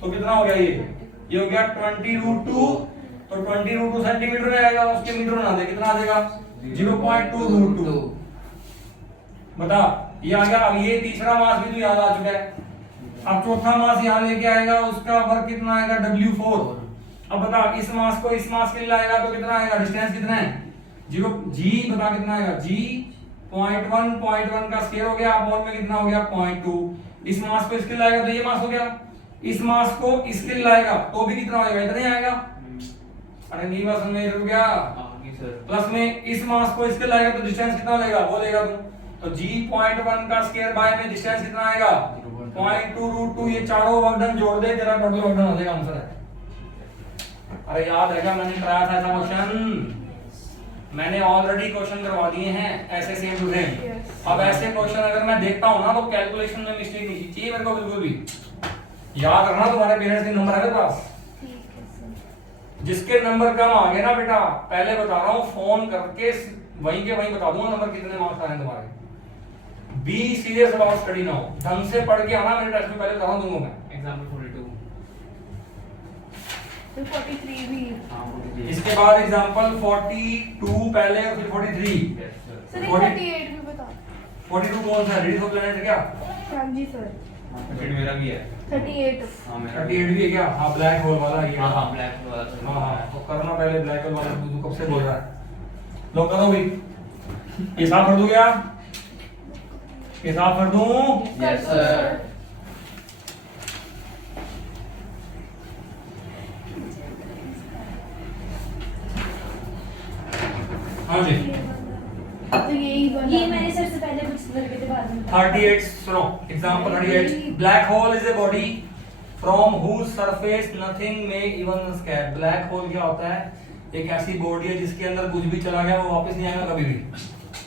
तो कितना हो गया? ये हो गया 20√2। तो 20√2 सेंटीमीटर में आएगा, उसके मीटर बना दे, कितना आ जाएगा? 0.2√2। बता, ये आ गया। अब ये तीसरा मास भी तो याद आ चुका है। अब चौथा मास यहाँ लेके आएगा, उसका वर्क कितना आएगा? W4। अब बता, इस मास को इस मास के लिए लाएगा तो कितना आएगा? डिस्टेंस कितना है? 0 G बता कितना आएगा? G 0.1 का स्क्वायर हो गया, अपॉन में कितना हो गया? 0.2। इस मास को इसके लाएगा तो ये मास हो गया, इस मास को इसके लाएगा तो भी कितना आएगा? इतना ही आएगा। अरे नहीं बस में रुक गया। प्लस में इस मास को इसके लाएगा तो डिस्टेंस कितना लेगा? वो लेगा तुम। तो G 0.1 का स्क्वायर बाय में डिस्टेंस कितना आएगा? 0.2√2। ये चारों वर्क डन जोड़ दे, तेरा टोटल वर्क डन हो जाएगा आंसर है। अरे याद है क्या मैंने कराया था ऐसा क्वेश्चन? मैंने ऑलरेडी क्वेश्चन करवा दिए हैं ऐसे सेम टू सेम। अब ऐसे क्वेश्चन अगर मैं देखता हूं ना तो कैलकुलेशन में मिस्टेक नहीं चाहिए मेरे को बिल्कुल भी। याद रखना, तुम्हारे पेरेंट्स के नंबर है मेरे पास। जिसके नंबर कम आ गए ना बेटा, पहले बता रहा हूँ, फोन करके वहीं के वहीं बता दूंगा नंबर कितने मार्क्स आए तुम्हारे। Be serious about study now, ढंग से पढ़ के आना, मेरे टेस्ट में पहले करा दूंगा मैं। एग्जांपल 42 फिर 43 भी। हां 43 इसके बाद एग्जांपल 42 पहले और फिर 43। सर 40 38 भी बता। 42 कौन सा है? रेडियस ऑफ प्लैनेट क्या? हाँ जी सर। फिर मेरा भी है 38। हां मेरा 38 भी है क्या? हाँ ब्लैक होल वाला ये। हां ब्लैक वाला तो हाँ हाँ, तो करना पहले ब्लैक होल वाला। तू कब से बोल रहा है? लो करो भी। हिसाब कर दूं क्या? हिसाब कर दूं? Yes sir. हाँ जी। तो यही बना। ये मैंने सर से पहले कुछ लड़के थे बाद में 38 सुनो example 38 black hole is a body from whose surface nothing may even escape। Black hole क्या होता है? एक ऐसी बॉडी है जिसके अंदर कुछ भी चला गया वो वापस नहीं आएगा कभी भी,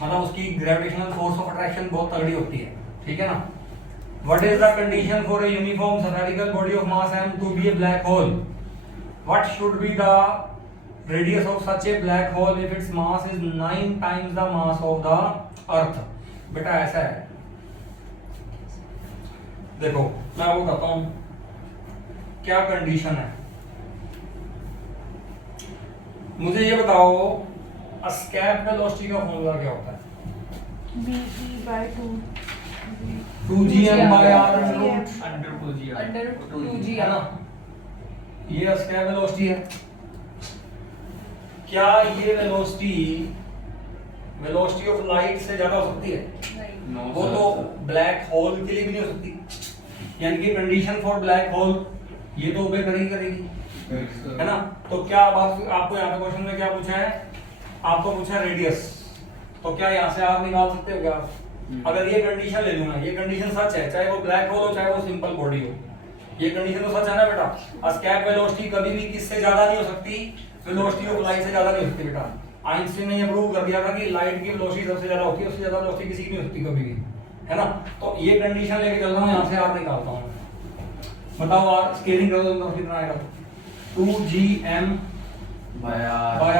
मतलब उसकी ग्रेविटेशनल फोर्स ऑफ अट्रैक्शन बहुत तगड़ी होती है, ठीक है ना। What is the condition for a uniform spherical body of mass m to be a black hole? What should be the radius of such a black hole if its mass is 9 times the mass of the earth? बेटा ऐसा है, देखो मैं वो कहता हूं क्या condition है, मुझे ये बताओ एस्केप वेलोसिटी का फॉर्मूला क्या होता है? BE/2 2gm by r root under 2g under 2g है ना, ये एस्केप वेलोसिटी है। क्या ये वेलोसिटी ऑफ लाइट से ज्यादा हो सकती है? नहीं वो तो ब्लैक होल के लिए भी नहीं हो सकती, यानी कि कंडीशन फॉर ब्लैक होल ये तो ओबे करेगी, है ना। तो क्या आपको यहाँ पे क्वेश्चन में क्या पूछा है? आपको पूछा रेडियस, तो क्या यहाँ से आप निकाल सकते हो क्या? अगर ये कंडीशन ले लूंगा, ये कंडीशन सच है, चाहे वो ब्लैक होल हो चाहे वो सिंपल बॉडी हो, ये कंडीशन तो सच है ना बेटा। एस्केप वेलोसिटी कभी भी किससे ज्यादा नहीं हो सकती? वेलोसिटी ऑफ लाइट से ज्यादा नहीं हो सकती बेटा। आइंस्टीन ने ये प्रूव कर दिया था कि लाइट की वेलोसिटी सबसे ज्यादा होती है, उससे ज्यादा वेलोसिटी किसी की नहीं होती कभी भी, है ना। तो ये कंडीशन लेके चल रहा हूं, यहां से आर निकालता हूं। बताओ आर स्केलिंग करो तो कितना आएगा? 2gm by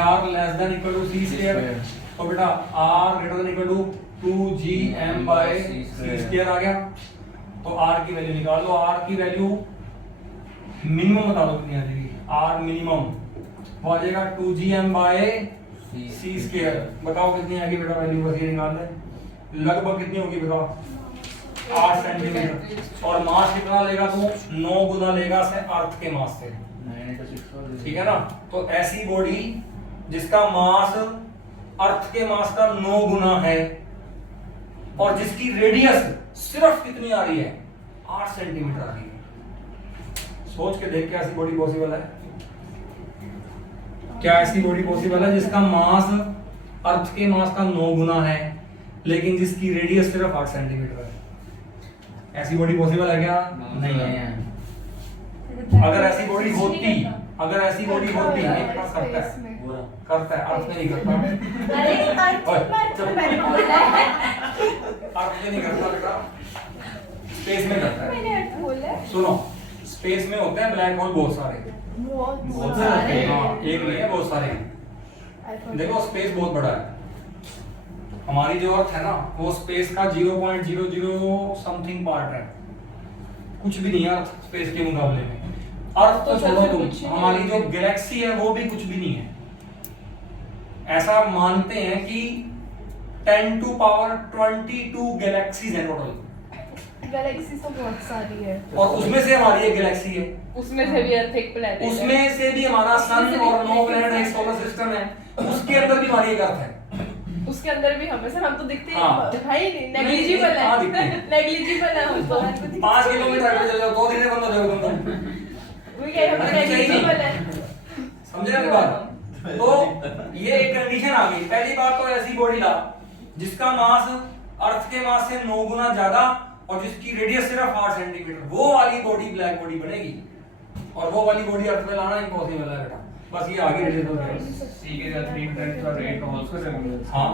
r less than equal to c square। तो बेटा r greater than equal to 2gm by c square आ गया। तो r की वैल्यू निकाल लो, r की वैल्यू मिनिमम बता दो कितनी आ जाएगी? r मिनिमम वो आ जाएगा 2gm by c square। बताओ कितनी आएगी बेटा वैल्यू? बस ये निकाल ले, लगभग कितनी होगी बताओ? 8 सेंटीमीटर। और मास कितना लेगा तू? 9 गुना लेगा से अर्थ के मास से, ठीक है ना। तो ऐसी बॉडी जिसका मास अर्थ के मास का 9 गुना है और जिसकी रेडियस सिर्फ कितनी आ रही है? 8 सेंटीमीटर आ रही है। सोच के देख, क्या ऐसी बॉडी पॉसिबल है? क्या ऐसी बॉडी पॉसिबल है जिसका मास अर्थ के मास का 9 गुना है लेकिन जिसकी रेडियस सिर्फ 8 सेंटीमीटर है? ऐसी बॉडी पॉसिबल है क्या? नहीं है। अगर ऐसी बॉडी होती, अगर ऐसी बॉडी होती, एक बार करता है, करता है, अर्थ में नहीं करता। अरे अर्थ में मैंने बोला है, अर्थ में नहीं करता बेटा, स्पेस में करता है। मैंने अर्थ बोला है। सुनो, स्पेस में होते हैं ब्लैक होल बहुत सारे, बहुत सारे। हाँ, एक नहीं है, बहुत सारे हैं। देखो स्पेस बहुत बड़ा है, हमारी जो अर्थ है ना वो स्पेस का 0.00 समथिंग पार्ट है, कुछ भी नहीं है अर्थ स्पेस के मुकाबले में। अर्थ तो छोड़ो तुम, हमारी जो गैलेक्सी है वो भी कुछ भी नहीं है। ऐसा मानते हैं कि 10 to power 22 गैलेक्सीज हैं टोटल। गैलेक्सी तो बहुत सारी है और उसमें से हमारी एक गैलेक्सी है, उसमें से भी अर्थ एक प्लेनेट है। उसमें से भी हमारा सन और 9 प्लैनेट है, सोलर सिस्टम है, उसके अंदर भी हमारी एक अर्थ है। उसके अंदर भी हमें सर, हम तो दिखते हैं हाँ। भाई, नेग्लिजिबल हाँ, है, दिखते हैं। नेग्लिजिबल है हम तो। 5 किलोमीटर आगे चले जाओ, 2 दिन में बंद हो जाओगे तुम। वही कह रहा हूं, नेग्लिजिबल है। समझे ना बात? तो ये एक कंडीशन आ गई। पहली बात तो ऐसी बॉडी ला जिसका मास अर्थ के मास से 9 गुना ज्यादा और जिसकी रेडियस सिर्फ 8 सेंटीमीटर, वो वाली बॉडी ब्लैक बॉडी बनेगी। और वो वाली बॉडी अर्थ में लाना इम्पॉसिबल है बेटा। बस ये आगे रिलेट हो गया। सी के साथ 3 टाइम्स का रेट का होल स्क्वायर है। हां,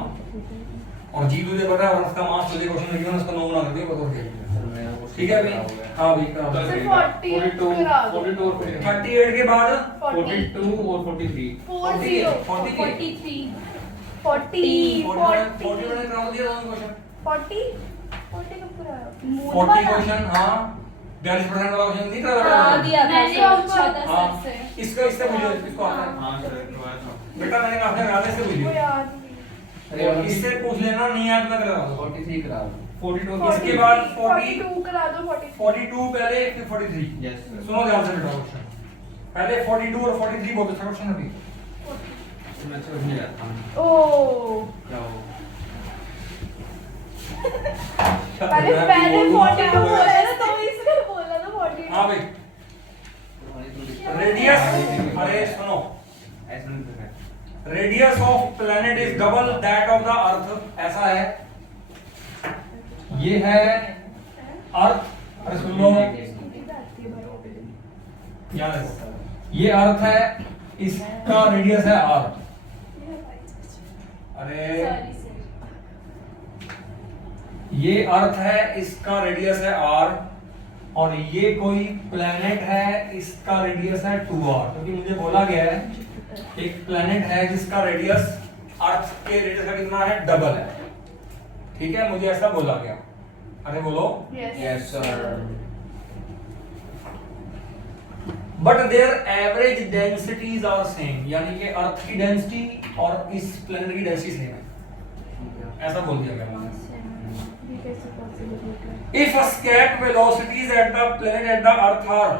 और जी तुझे पता है और उसका मास तुझे क्वेश्चन में गिवन, उसका 9 गुना कर दिया, बता दिया। ठीक है भाई? हां भाई करा दो। सिर्फ 42 करा दो। 42 और 38 के बाद 42 और 43 40 43 40 40 मैंने करा दिया दोनों क्वेश्चन। 40 40 कब कराया? 40 क्वेश्चन, हाँ 42% वाला क्वेश्चन नहीं करा हाँ दिया था मैंने सर, आपको- पूछा था हाँ सर से। इसका इससे पूछो, इसको आता है हाँ सर करवाया था। बेटा, मैंने कहा था राधे से वो पूछिए, याद नहीं। और इससे पूछ लेना, नहीं याद ना करा दो। 43 करा दो। 42 इसके बाद 40 42 करा दो 40। 42 पहले, फिर 43। Yes sir. सुनो ध्यान से बेटा क्वेश्चन, पहले 42 और 43 बहुत अच्छा क्वेश्चन है अभी। मैं अच्छा नहीं जाता हूँ। ओ क्या हो पहले 42 बोला ना, तो इसलिए बोला ना 42। हाँ भाई, रेडियस, अरे सुनो, ऐसा नहीं कर रहा। Radius of planet is double that of the earth, ऐसा है। ये है अर्थ, अरे सुन लो, याद है, ये अर्थ है, इसका रेडियस है आर। अरे सॉरी सर ये अर्थ है, इसका रेडियस है आर, और ये कोई प्लेनेट है, इसका रेडियस है 2r, क्योंकि मुझे बोला गया है एक प्लेनेट है जिसका रेडियस अर्थ के रेडियस का कितना है, डबल है। ठीक है, मुझे ऐसा बोला गया। अरे बोलो, yes sir. But their average densities are same, यानी कि अर्थ की डेंसिटी और इस प्लेनेट की डेंसिटी सेम है, ऐसा बोल दिया गया मैंने। ये कैसे पॉसिबल होता है? If escape velocities at the planet at the earth are,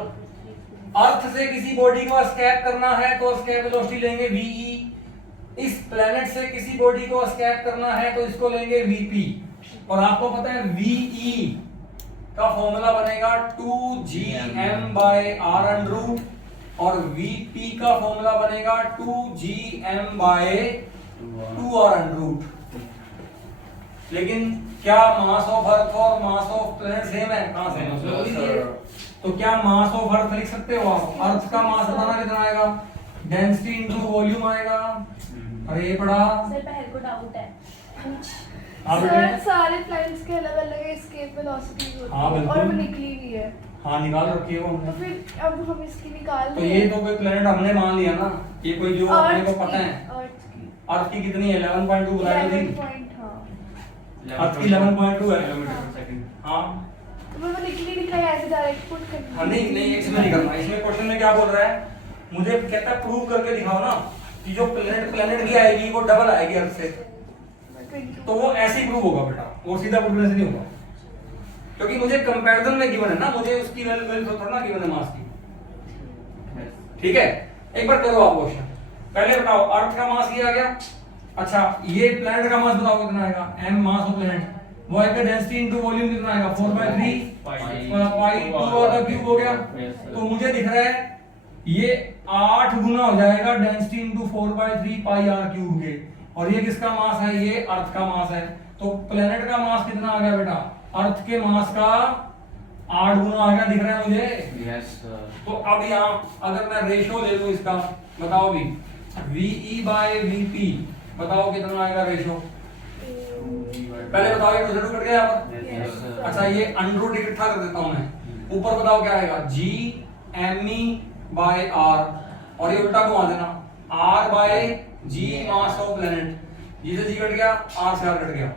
अर्थ से किसी बॉडी को escape करना है तो escape velocity लेंगे ve, इस प्लेनेट से किसी बॉडी को escape करना है तो इसको लेंगे vp, और आपको पता है ve का फॉर्मूला बनेगा 2gm by r under root, और vp का फॉर्मूला बनेगा 2gm by 2r under root। लेकिन क्या मास ऑफ अर्थ और मास ऑफ प्लैनेट सेम है? कहां सेम है? उसमें कोई नहीं है। तो क्या मास ऑफ अर्थ लिख सकते हो आप? अर्थ का मास बताना कितना आएगा? डेंसिटी इनटू वॉल्यूम आएगा। अरे ये पढ़ा सर पहले को डाउट है आप सर बेटे? सारे प्लैनेट्स के अलग अलग एस्केप वेलोसिटीज होती हाँ, है बिल्कुल। और वो निकली भी है। हाँ निकाल रखी है वो तो हमने। फिर अब हम इसकी निकाल तो ये तो कोई प्लैनेट हमने मान लिया ना, ये कोई जो अपने को पता है। अर्थ की कितनी है? 11.2 बुलाई थी। 11 पॉइंट, हाँ अर्थ की 11.2 है। किलोमीटर पर सेकंड। हाँ तो वो निकली दिखाई ऐसे डायरेक्ट पुट करनी हाँ, नहीं इसमें नहीं करना। इसमें क्वेश्चन में क्या बोल रहा है, मुझे कहता है प्रूव करके दिखाओ ना कि जो प्लेनेट की आएगी वो डबल आएगी अर्थ से, तो वो ऐसे ही प्रूव होगा बेटा, वो सीधा प्रूव से नहीं होगा, क्योंकि मुझे कंपैरिजन में गिवन है ना, मुझे उसकी वैल्यू थोड़ा ना गिवन है मास की। ठीक है, एक बार करो आप क्वेश्चन। पहले बताओ अर्थ का मास किया गया, अच्छा ये प्लेनेट का मास बताओ कितना आएगा? m मास ऑफ प्लेनेट, वो आएगा डेंसिटी इनटू वॉल्यूम कितना आएगा? 4/3 पाई 2 और का क्यूब हो गया। तो मुझे दिख रहा है ये 8 गुना हो जाएगा डेंसिटी इनटू 4/3 पाई r क्यूब के, और ये किसका मास है? ये अर्थ का मास है। तो प्लेनेट का मास कितना आ गया बेटा? अर्थ के मास का 8 गुना आ गया, दिख रहा है मुझे? Yes sir. तो अब यहाँ अगर मैं रेशो ले लूं इसका, बताओ भी ve बाय vp, बताओ कितना आएगा रेशो? पहले बताओ ये टू कट गया यहाँ पर। Yes sir. अच्छा ये अंडर इकट्ठा कर देता हूं मैं, ऊपर बताओ क्या आएगा? g me बाय r, और ये उल्टा घुमा देना, r by g mass of planet, g से g कट गया, r से r कट गया,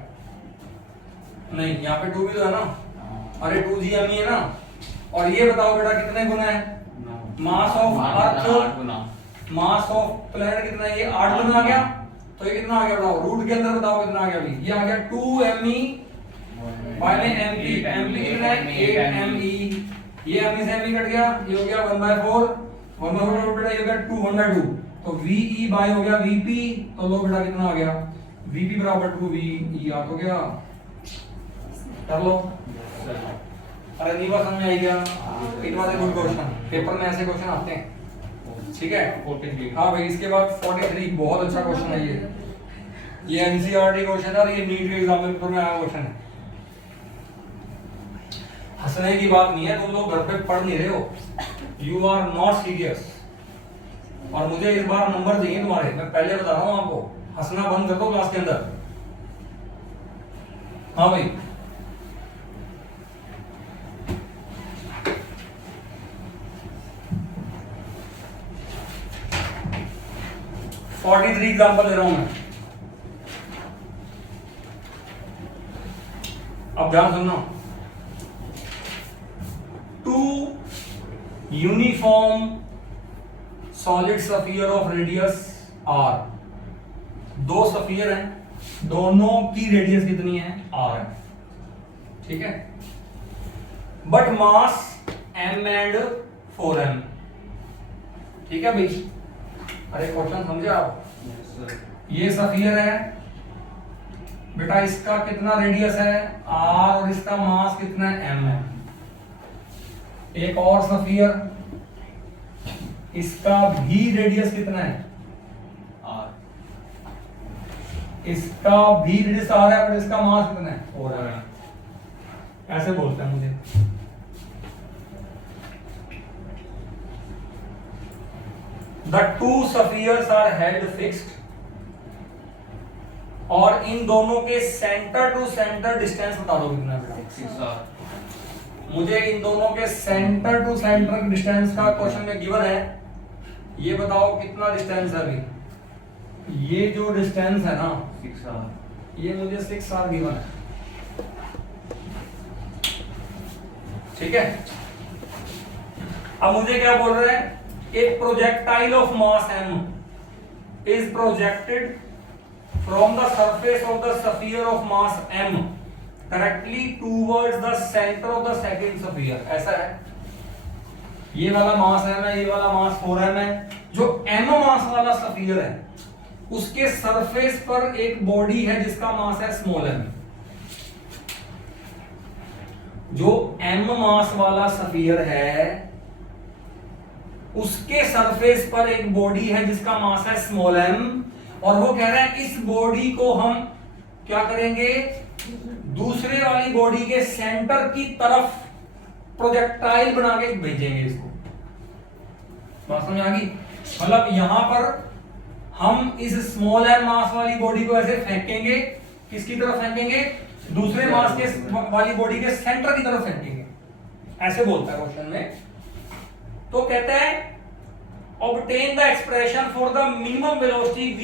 नहीं यहाँ पे 2 भी तो है ना, अरे 2g me है ना। और ये बताओ बेटा कितने गुना है? Mass of earth, mass of planet कितना है? ये 8 गुना आ गया। तो ये कितना आ गया बताओ? रूट के अंदर बताओ कितना आ गया अभी? ये आ गया 2me बाय में mp, mp कितना है? 8me, ये me से me कट गया, ये हो गया 1/4, 1/4 बेटा ये हो गया 2, 1/2, तो ve बाय हो गया vp, तो लो बेटा कितना आ गया? vp बराबर 2ve आ तो गया, कर लो। अरे नहीं बात समझ आई क्या? It was a good question, paper में ऐसे क्वेश्चन आते हैं। ठीक है, 43। हाँ भाई इसके बाद 43 बहुत अच्छा क्वेश्चन है ये एनसीईआरटी क्वेश्चन है और ये नीट के एग्जाम में पेपर में आया क्वेश्चन है। हंसने की बात नहीं है, तुम लोग घर पे पढ़ नहीं रहे हो, यू आर नॉट सीरियस, और मुझे इस बार नंबर चाहिए तुम्हारे, मैं पहले बता रहा हूँ आपको, हंसना बंद कर दो क्लास के अंदर। हाँ भाई 43 एग्जांपल दे रहा हूं मैं। अब ध्यान सुनना, two uniform solid sphere of radius R, दो स्फीयर हैं, दोनों की रेडियस कितनी है, आर है, ठीक है, but mass m and 4m, ठीक है भाई। अरे क्वेश्चन समझे आप, यस सर। ये स्फीयर है बेटा, इसका कितना रेडियस है r और इसका मास कितना है m है। एक और स्फीयर, इसका भी रेडियस कितना है, आर, इसका भी रेडियस r है, पर इसका मास कितना है, 4 है। ऐसे बोलते हैं मुझे, the two spheres are held fixed, और इन दोनों के सेंटर टू सेंटर डिस्टेंस बता दो कितना बेटा। 6 आर। मुझे इन दोनों के सेंटर टू सेंटर डिस्टेंस का क्वेश्चन में गिवन है, ये बताओ कितना डिस्टेंस है अभी। ये जो डिस्टेंस है ना, 6 आर। ये मुझे 6 आर गिवन है, ठीक है। अब मुझे क्या बोल रहे हैं, एक projectile of mass m is projected from the surface of the sphere of mass m directly towards the centre of the second sphere, ऐसा है। ये वाला मास m है, ये वाला मास 4m है। जो m मास वाला स्फीयर है उसके सरफेस पर एक बॉडी है जिसका मास है स्मॉल m। जो m मास वाला स्फीयर है उसके सरफेस पर एक बॉडी है जिसका मास है स्मॉल m, और वो कह रहे हैं इस बॉडी को हम क्या करेंगे, दूसरे वाली बॉडी के सेंटर की तरफ प्रोजेक्टाइल बना के भेजेंगे इसको। बात समझ आ गई? मतलब यहां पर हम इस स्मॉल m मास वाली बॉडी को ऐसे फेंकेंगे, किसकी तरफ फेंकेंगे, दूसरे मास के वाली बॉडी के सेंटर की तरफ फेंकेंगे, ऐसे बोलता है क्वेश्चन में। तो कहता है obtain the expression for the minimum velocity v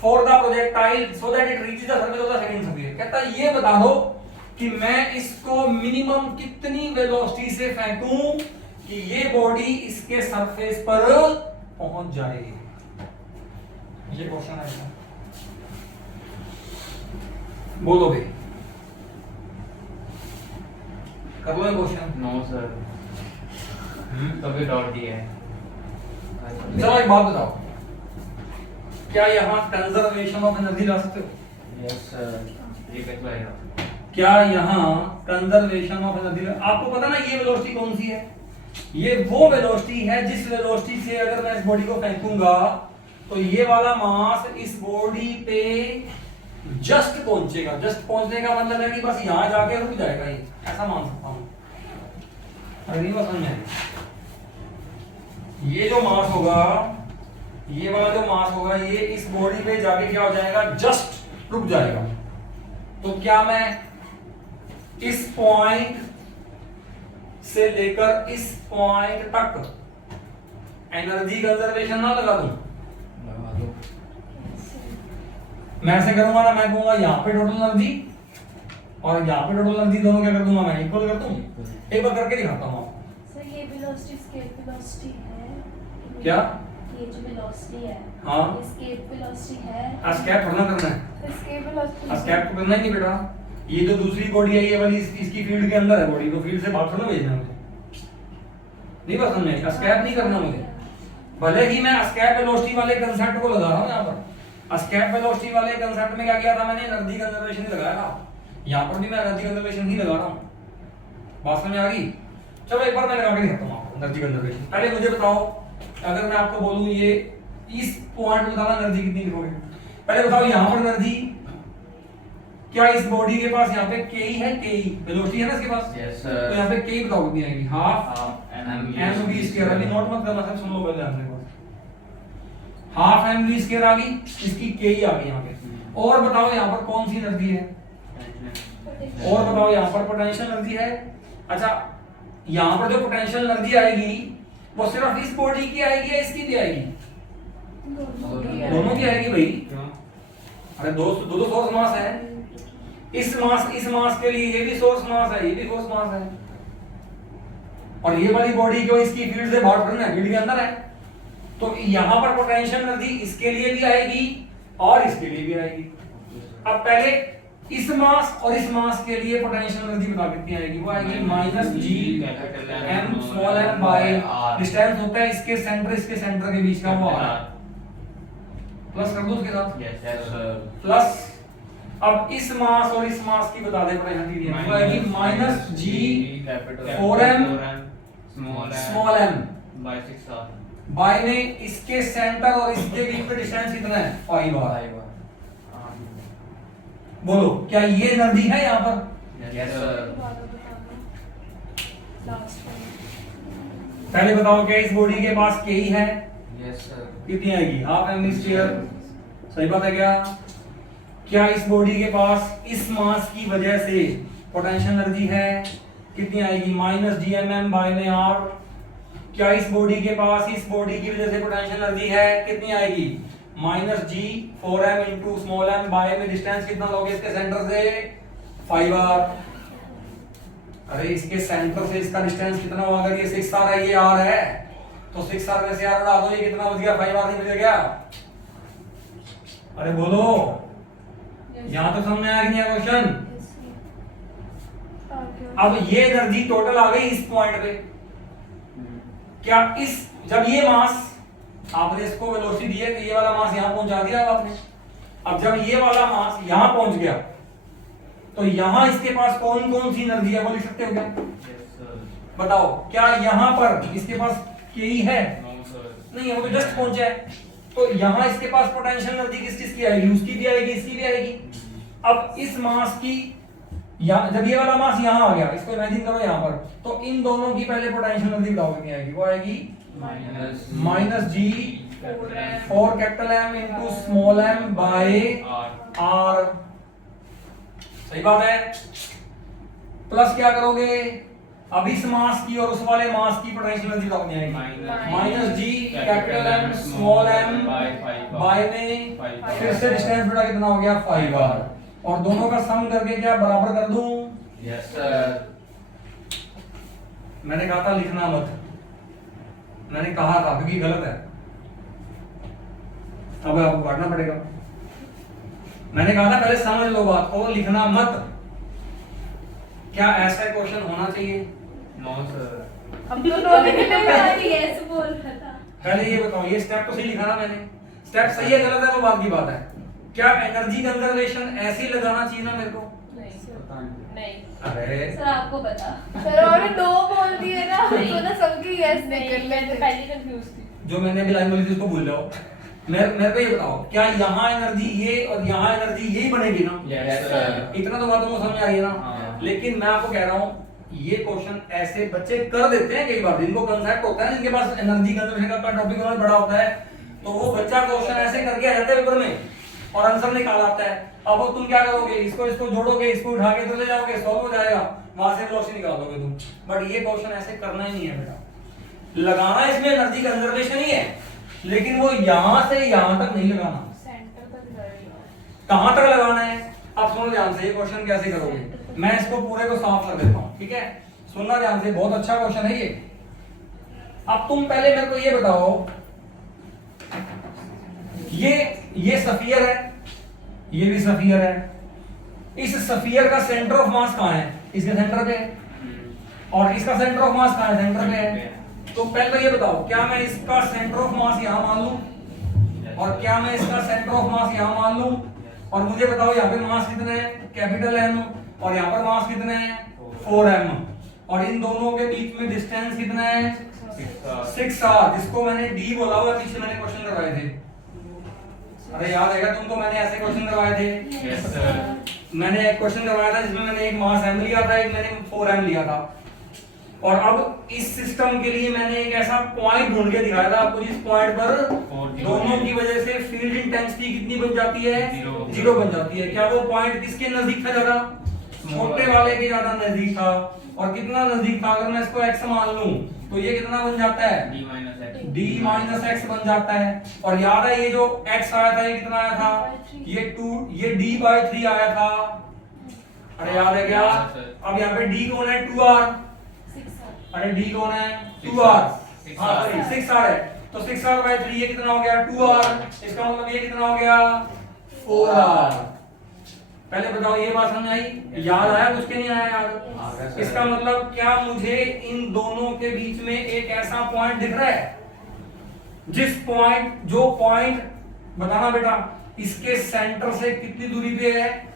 for the projectile so that it reaches the surface of the second sphere। कहता है ये बता दो कि मैं इसको मिनिमम कितनी वेलोसिटी से फेंकूं कि ये बॉडी इसके सरफेस पर पहुंच जाए। ये क्वेश्चन है, बोलो भाई, कर लो क्वेश्चन। नो सर, तभी डॉट दिया है। चलो एक बात बताओ, क्या यहाँ कंजर्वेशन ऑफ एनर्जी ला सकते हो? Yes sir. ये कैसे आएगा? क्या यहाँ कंजर्वेशन ऑफ एनर्जी, आपको पता ना ये वेलोसिटी कौन सी है, ये वो वेलोसिटी है जिस वेलोसिटी से अगर मैं इस बॉडी को फेंकूंगा तो ये वाला मास इस बॉडी पे जस्ट पहुंचेगा। जस्ट पहुंचने का मतलब है कि बस यहाँ जाके रुक जाएगा, ये ऐसा मान सकता हूँ। अगली बात समझ में, ये जो मास होगा, ये वाला जो मास होगा, ये इस बॉडी पे जाके क्या हो जाएगा, जस्ट रुक जाएगा। तो क्या मैं इस पॉइंट से लेकर इस पॉइंट तक एनर्जी कंजर्वेशन ना लगा दूं? लगा दो। मैं ऐसे करूंगा ना, मैं कहूंगा यहाँ पे टोटल एनर्जी और यहाँ पे टोटल एनर्जी दोनों क्या कर दूंगा, मैं इक्वल कर दूं। एक बार करके दिखाता हूँ आपको। सर ये वेलोसिटी स्केप वेलोसिटी है क्या? ये जो वेलोसिटी है, हाँ। ये स्केप वेलोसिटी है। एस्केप थोड़ा करना है, स्केप वेलोसिटी एस्केप तो करना ही नहीं बेटा। ये जो दूसरी बॉडी है, ये वाली इसकी फील्ड के अंदर है बॉडी, तो फील्ड से बाहर थोड़ा भेजना मुझे, नहीं बात समझ में? एस्केप नहीं करना मुझे, भले ही मैं एस्केप वेलोसिटी वाले कंसेप्ट को लगा रहा हूँ यहाँ पर। एस्केप वेलोसिटी वाले कंसेप्ट में क्या किया था मैंने, एनर्जी कंजर्वेशन ही लगाया था। यहाँ पर भी मैं एनर्जी कंजर्वेशन ही लगा रहा हूँ। बात समझ आ गई? चलो एक बार मैं लगा के दिखाता हूँ आपको एनर्जी कंजर्वेशन। पहले मुझे बताओ, अगर मैं आपको बोलूँ ये इस पॉइंट में बताना एनर्जी कितनी लिखोगे, पहले बताओ यहाँ पर एनर्जी, क्या इस बॉडी के पास यहाँ पे के ही है, के ही वेलोसिटी है ना इसके पास? यस तो सर। यहाँ पे के ही बताओ कितनी आएगी, हाफ एम वी स्क्वायर। अभी नोट मत करना, सब सुन लो पहले आपने को। हाफ एम वी स्क्वायर आ गई, इसकी के ही आ गई यहाँ पे। और बताओ यहाँ पर कौन सी एनर्जी है, और बताओ यहाँ पर पोटेंशियल एनर्जी है। अच्छा, यहाँ पर जो पोटेंशियल एनर्जी आएगी वो सिर्फ इस बॉडी की आएगी या इसकी भी आएगी? दोनों की आएगी भाई। क्यों? अरे दो सोर्स मास है, इस मास के लिए ये भी सोर्स मास है, ये भी फोर्स मास है, और ये वाली बॉडी को इसकी फील्ड से बाहर करना है, फील्ड के अंदर है, तो यहाँ पर पोटेंशियल एनर्जी इसके लिए भी आएगी और इसके लिए भी आएगी। अब पहले इस मास और इस मास के लिए पोटेंशियल एनर्जी बता कितनी आएगी, वो आएगी minus G M small M by distance होता है इसके सेंटर के बीच का, वो आ रहा है, प्लस कर दो उसके साथ, Yes, sir. प्लस अब इस मास और इस मास की बता दे पोटेंशियल एनर्जी, वो आएगी minus G Capital 4m small m by 6r by में इसके सेंटर और इसके बीच में डिस्टेंस कितना है, 5r। बोलो क्या ये एनर्जी है यहाँ पर? Yes, sir. लास्ट पहले बताओ क्या इस बॉडी के पास के ही है, Yes, sir. कितनी आएगी, हाफ एम स्क्वायर, सही बात है क्या? क्या इस बॉडी के पास इस मास की वजह से पोटेंशियल एनर्जी है, कितनी आएगी, minus G M M by में आर। क्या इस बॉडी के पास इस बॉडी की वजह से पोटेंशियल एनर्जी है, कितनी आएगी, minus G 4m into small M by में डिस्टेंस कितना लोगे इसके सेंटर से, 5r। अरे इसके सेंटर से इसका डिस्टेंस कितना होगा, अगर ये 6r है ये r है, तो 6r में से r उड़ा दो, ये कितना बच गया, 5r नहीं बच गया? अरे बोलो, यहाँ तो समझ में आ गया क्वेश्चन। अब ये एनर्जी टोटल आ गई इस पॉइंट पे, क्या इस जब ये मास आपने इसको वेलोसिटी दी है तो ये वाला मास यहां पहुंचा दिया आपने, अब जब ये वाला मास यहां पहुंच गया तो यहां इसके पास कौन कौन सी एनर्जी है वो लिख सकते हो क्या? बताओ क्या यहां पर इसके पास के ही है? नहीं है, वो तो जस्ट पहुंचा है, तो यहां इसके पास पोटेंशियल एनर्जी किस चीज की आएगी, उसकी भी आएगी इसकी भी आएगी। अब इस मास की जब ये वाला मास यहाँ आ गया, इसको इमेजिन करो यहाँ पर, तो इन दोनों की पहले पोटेंशियल एनर्जी बताओ कितनी आएगी, वो आएगी minus G 4 capital M into small M by R, सही बात है। प्लस क्या करोगे, अब इस मास की और उस वाले मास की पोटेंशियल एनर्जी बताओ कितनी आएगी, minus G capital M small M by में फिर से डिस्टेंस बेटा कितना हो गया, 5r, और दोनों का सम करके क्या बराबर कर दूं? Yes, sir. मैंने कहा था लिखना मत, मैंने कहा था क्योंकि गलत है, अब आपको काटना पड़ेगा। मैंने कहा था पहले समझ लो बात को, लिखना मत। क्या ऐसा क्वेश्चन होना चाहिए? No sir. हम तो दोनों के लिए यस बोल रहा था। पहले ये बताओ, ये स्टेप तो सही लिखा ना मैंने, स्टेप सही है गलत है वो बात की बात है। क्या एनर्जी कंजर्वेशन ऐसे ही लगाना चाहिए ना मेरे को? नहीं अरे सर आपको बता। सर और नो बोल दिए ना, तो ना सबकी यस निकल मैं गए। पहले कंफ्यूज थी। जो मैंने भी लाइन बोली थी उसको भूल जाओ। मेरे को ये बताओ, क्या यहाँ एनर्जी ये और यहाँ एनर्जी यही बनेगी ना? Yes, sir. इतना तो बात तुमको समझ आ रही है ना? हाँ। लेकिन मैं आपको कह रहा हूँ ये क्वेश्चन ऐसे बच्चे कर देते हैं कई बार, जिनको कंसेप्ट होता है, जिनके पास एनर्जी कंजर्वेशन का टॉपिक उन्होंने बड़ा होता है, तो वो बच्चा क्वेश्चन ऐसे करके आ जाता है पेपर में और आंसर निकाल आता है। अब वो तुम क्या करोगे, इसको जोड़ोगे, इसको उठा के तो ले जाओगे, सॉल्व हो जाएगा, वहां से वेलोसिटी निकाल दोगे तुम। बट ये क्वेश्चन ऐसे करना ही नहीं है बेटा, लगाना इसमें एनर्जी कंजर्वेशन ही है, लेकिन वो यहां से यहां तक नहीं लगाना। सेंटर तक जाएगा। कहां तक लगाना है? अब सुनो ध्यान से, ये क्वेश्चन कैसे करोगे, मैं इसको पूरे को साफ कर देता हूं, ठीक है? सुनना ध्यान से, बहुत अच्छा क्वेश्चन है ये। अब तुम पहले मेरे को ये बताओ, ये सफियर है, ये भी सफियर है, इस सफियर का सेंटर ऑफ मास कहां है? इसके सेंटर पे है, और इसका सेंटर ऑफ मास कहां है? सेंटर पे है। तो पहले तो ये बताओ, क्या मैं इसका सेंटर ऑफ मास यहां मान लूं, और क्या मैं इसका सेंटर ऑफ मास यहां मान लूं, और मुझे बताओ यहाँ पे मास कितने हैं, कैपिटल एम, और यहाँ पर मास कितने हैं, 4m, और इन दोनों के बीच में डिस्टेंस कितना है, 6r, जिसको मैंने d बोला हुआ, पीछे मैंने क्वेश्चन करवाए थे। अरे याद आएगा तुमको, मैंने ऐसे क्वेश्चन करवाए थे। Yes sir. मैंने एक क्वेश्चन करवाया था जिसमें मैंने एक मास m लिया था, एक मैंने 4m लिया था, और अब इस सिस्टम के लिए मैंने एक ऐसा पॉइंट ढूंढ के दिखाया था आपको, जिस पॉइंट पर दोनों की वजह से फील्ड इंटेंसिटी कितनी बन जाती है, 0 बन जाती है। क्या वो पॉइंट किसके नजदीक था ज्यादा? छोटे वाले के ज्यादा नजदीक था। और कितना नजदीक था? अगर मैं इसको x मान लूं तो ये कितना बन जाता है, d माइनस x बन जाता है। और याद है ये जो x आया था ये कितना आया था, ये d/3 आया था, अरे याद है क्या? हाँ, सर। अब यहाँ पे डी कौन है? 2r। 6r अरे डी कौन है? 6R 2r। हाँ सॉरी 6r है, तो 6r/3 ये कितना हो गया? 2r। इसका मतलब ये कितना हो गया? 4r। पहले बताओ ये बात समझ आई? याद आया कुछ के नहीं आया याद? इसका मतलब क्या मुझे इन दोनों के बीच में एक ऐसा पॉइंट दिख रहा है जिस पॉइंट, जो पॉइंट बताना बेटा, इसके सेंटर से कितनी दूरी पे है?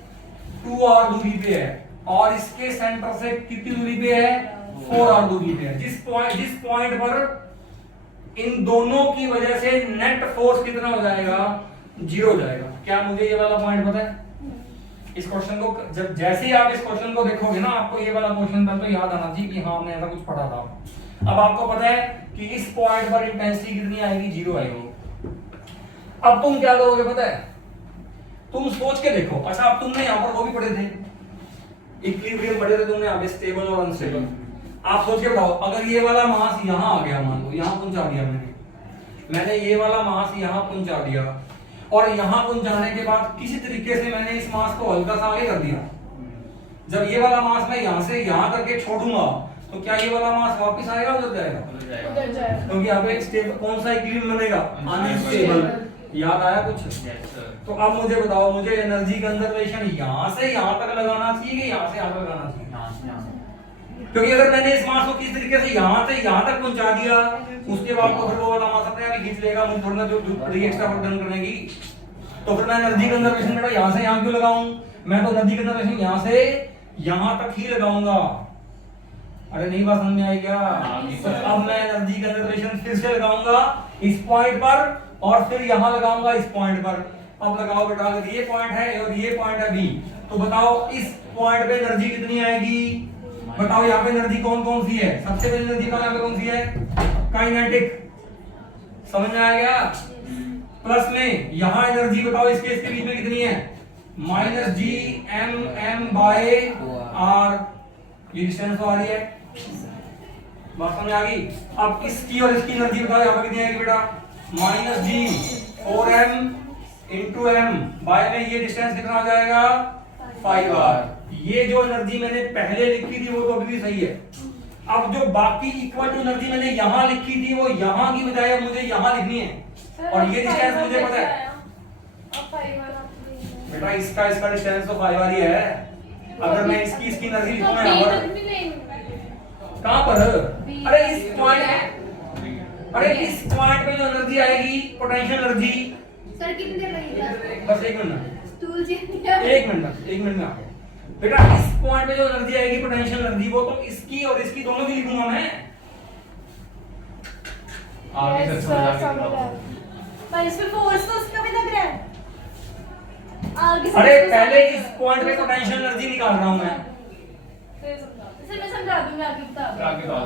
2r दूरी पे है, और इसके सेंटर से कितनी दूरी पे है? 4r दूरी पे है। जिस पॉइंट पर इन दोनों की वजह से नेट फोर्स कितना हो जाएगा? 0 हो जाएगा। क्या मुझे ये वाला पॉइंट पता है? इस क्वेश्चन को जब जैसे ही आप इस क्वेश्चन को देखोगे ना, आपको ये वाला क्वेश्चन तब तो याद आना चाहिए कि हाँ हमने ऐसा कुछ पढ़ा था। अब आपको पता है कि इस पॉइंट पर इंटेंसिटी कितनी आएगी? 0 आएगी। अब तुम क्या करोगे पता है? तुम सोच के देखो। अच्छा, अब तुमने यहाँ पर वो भी पढ़े थे, इक्विलिब्रियम पढ़े थे तुमने, यहाँ पे स्टेबल और अनस्टेबल। आप सोच के बताओ, अगर ये वाला मास यहाँ आ गया, मान लो यहाँ पहुंचा दिया मैंने ये वाला मास यहाँ पहुंचा दिया, और यहाँ पहुंचाने के बाद किसी तरीके से मैंने इस मास को हल्का सा आगे कर दिया। जब ये वाला मास मैं यहाँ से यहाँ करके छोड़ूंगा, तो क्या ये वाला मास वापस आएगा, उधर जाएगा? उधर जाएगा। क्योंकि यहाँ पे स्टेबल कौन सा इक्विलिब्रियम बनेगा? अनस्टेबल। याद आया कुछ? Yes sir. तो अब मुझे बताओ, मुझे एनर्जी कंजर्वेशन यहाँ से यहाँ तक लगाना चाहिए कि यहाँ से यहाँ तक लगाना चाहिए? क्योंकि अगर मैंने इस मास को किस तरीके से यहाँ से यहाँ तक पहुंचा दिया, उसके बाद तो फिर वो वाला मास अपने आप ही खींच लेगा, मुझे थोड़ा ना जो एक्स्ट्रा वर्क डन करने की। तो फिर मैं एनर्जी कंजर्वेशन बेटा यहाँ से यहाँ क्यों लगाऊं? मैं तो एनर्जी कंजर्वेशन यहाँ से यहाँ तक ही लगाऊंगा। अरे नहीं बात समझ में आई क्या? तो अब मैं एनर्जी कंजर्वेशन फिर से लगाऊंगा इस पॉइंट पर, और फिर यहाँ लगाऊंगा इस पॉइंट पर। अब लगाओ बेटा, अगर ये पॉइंट है और ये पॉइंट है बी, तो बताओ इस पॉइंट पे एनर्जी कितनी आएगी? बताओ यहाँ पे एनर्जी कौन कौन सी है? सबसे पहले एनर्जी यहाँ पे कौन सी है? काइनेटिक। समझ में आ गया? प्लस में यहाँ एनर्जी बताओ इसके बीच में कितनी है? -Gm/r। ये डिस्टेंस तो आ रही है, बात समझ आ गई? अब इसकी और इसकी एनर्जी बताओ यहाँ पे कितनी आएगी बेटा? -G4m × m बाय में ये डिस्टेंस कितना आ जाएगा? 5r। ये जो एनर्जी मैंने पहले लिखी थी वो तो अभी भी सही है। अब जो बाकी इक्वल टू एनर्जी मैंने यहाँ लिखी थी वो यहाँ की बजाय अब मुझे यहाँ लिखनी है, और ये डिस्टेंस मुझे पता है बेटा, इसका डिस्टेंस तो 5r ही है। अगर मैं इसकी एनर्जी लिखूंगा यहाँ पर, कहाँ पर? अरे इस पॉइंट पे जो एनर्जी आएगी, पोटेंशियल एनर्जी। सर कितनी देर लगेगी? बस 1 मिनट, स्टूल जी 1 मिनट में आ गया बेटा। इस पॉइंट पे जो एनर्जी आएगी, पोटेंशियल एनर्जी, वो तो इसकी और इसकी दोनों की लिखूंगा मैं। आगे से समझ आ गया। पर इसमें फोर्स तो उसका भी लग रहा है। आगे से अरे इसको पहले समझ- इस पॉइंट पे पोटेंशियल एनर्जी निकाल रहा हूं मैं। सर मैं समझा दूंगी, आगे बता दो। आगे बताओ।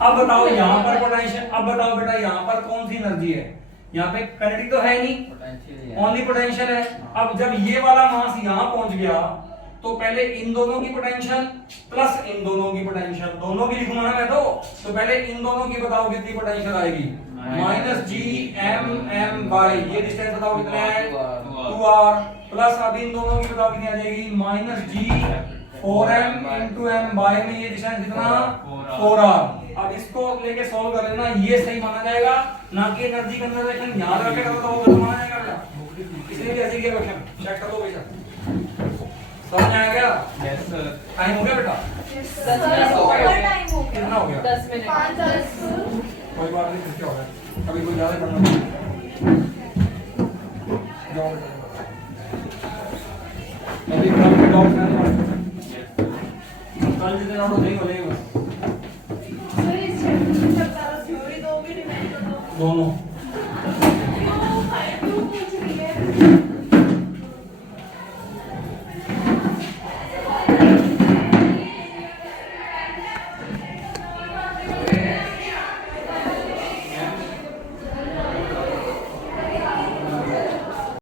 अब बताओ यहाँ पर पोटेंशियल, अब बताओ बेटा यहाँ पर कौन सी एनर्जी है? यहाँ पे काइनेटिक तो है नहीं, पोटेंशियल है। ओनली पोटेंशियल है। अब जब ये वाला मास यहाँ पहुंच गया, तो पहले इन दोनों की पोटेंशियल प्लस इन दोनों की पोटेंशियल, दोनों की लिखूंगा ना मैं तो पहले इन दोनों की बताओ कितनी पोटेंशियल आएगी? -Gmm/, ये डिस्टेंस बताओ कितना है? 2r। प्लस अब इन दोनों की बताओ कितनी आ जाएगी? -G4m × m/, में ये डिस्टेंस कितना? 4r। अब इसको लेके सॉल्व कर लेना, ये सही माना जाएगा, ना कि एनर्जी कंजर्वेशन यहाँ लगा के करो तो वो गलत माना जाएगा बेटा। इसलिए ऐसे किया क्वेश्चन, चेक कर लो बेटा। समझ में आ गया? Yes sir. टाइम हो गया बेटा? सर ओवर टाइम हो कितना गया। हो गया? 10 मिनट 5-10 कोई बात नहीं, फिर क्या हो गया? कभी कोई ज्यादा करना जाओ बेटा। अभी कल के डाउट कल जितने डाउट नहीं हो जाएंगे बस सर इस चैप्टर में थ्योरी दोगे, रिमाइंड कर दो। दोनों।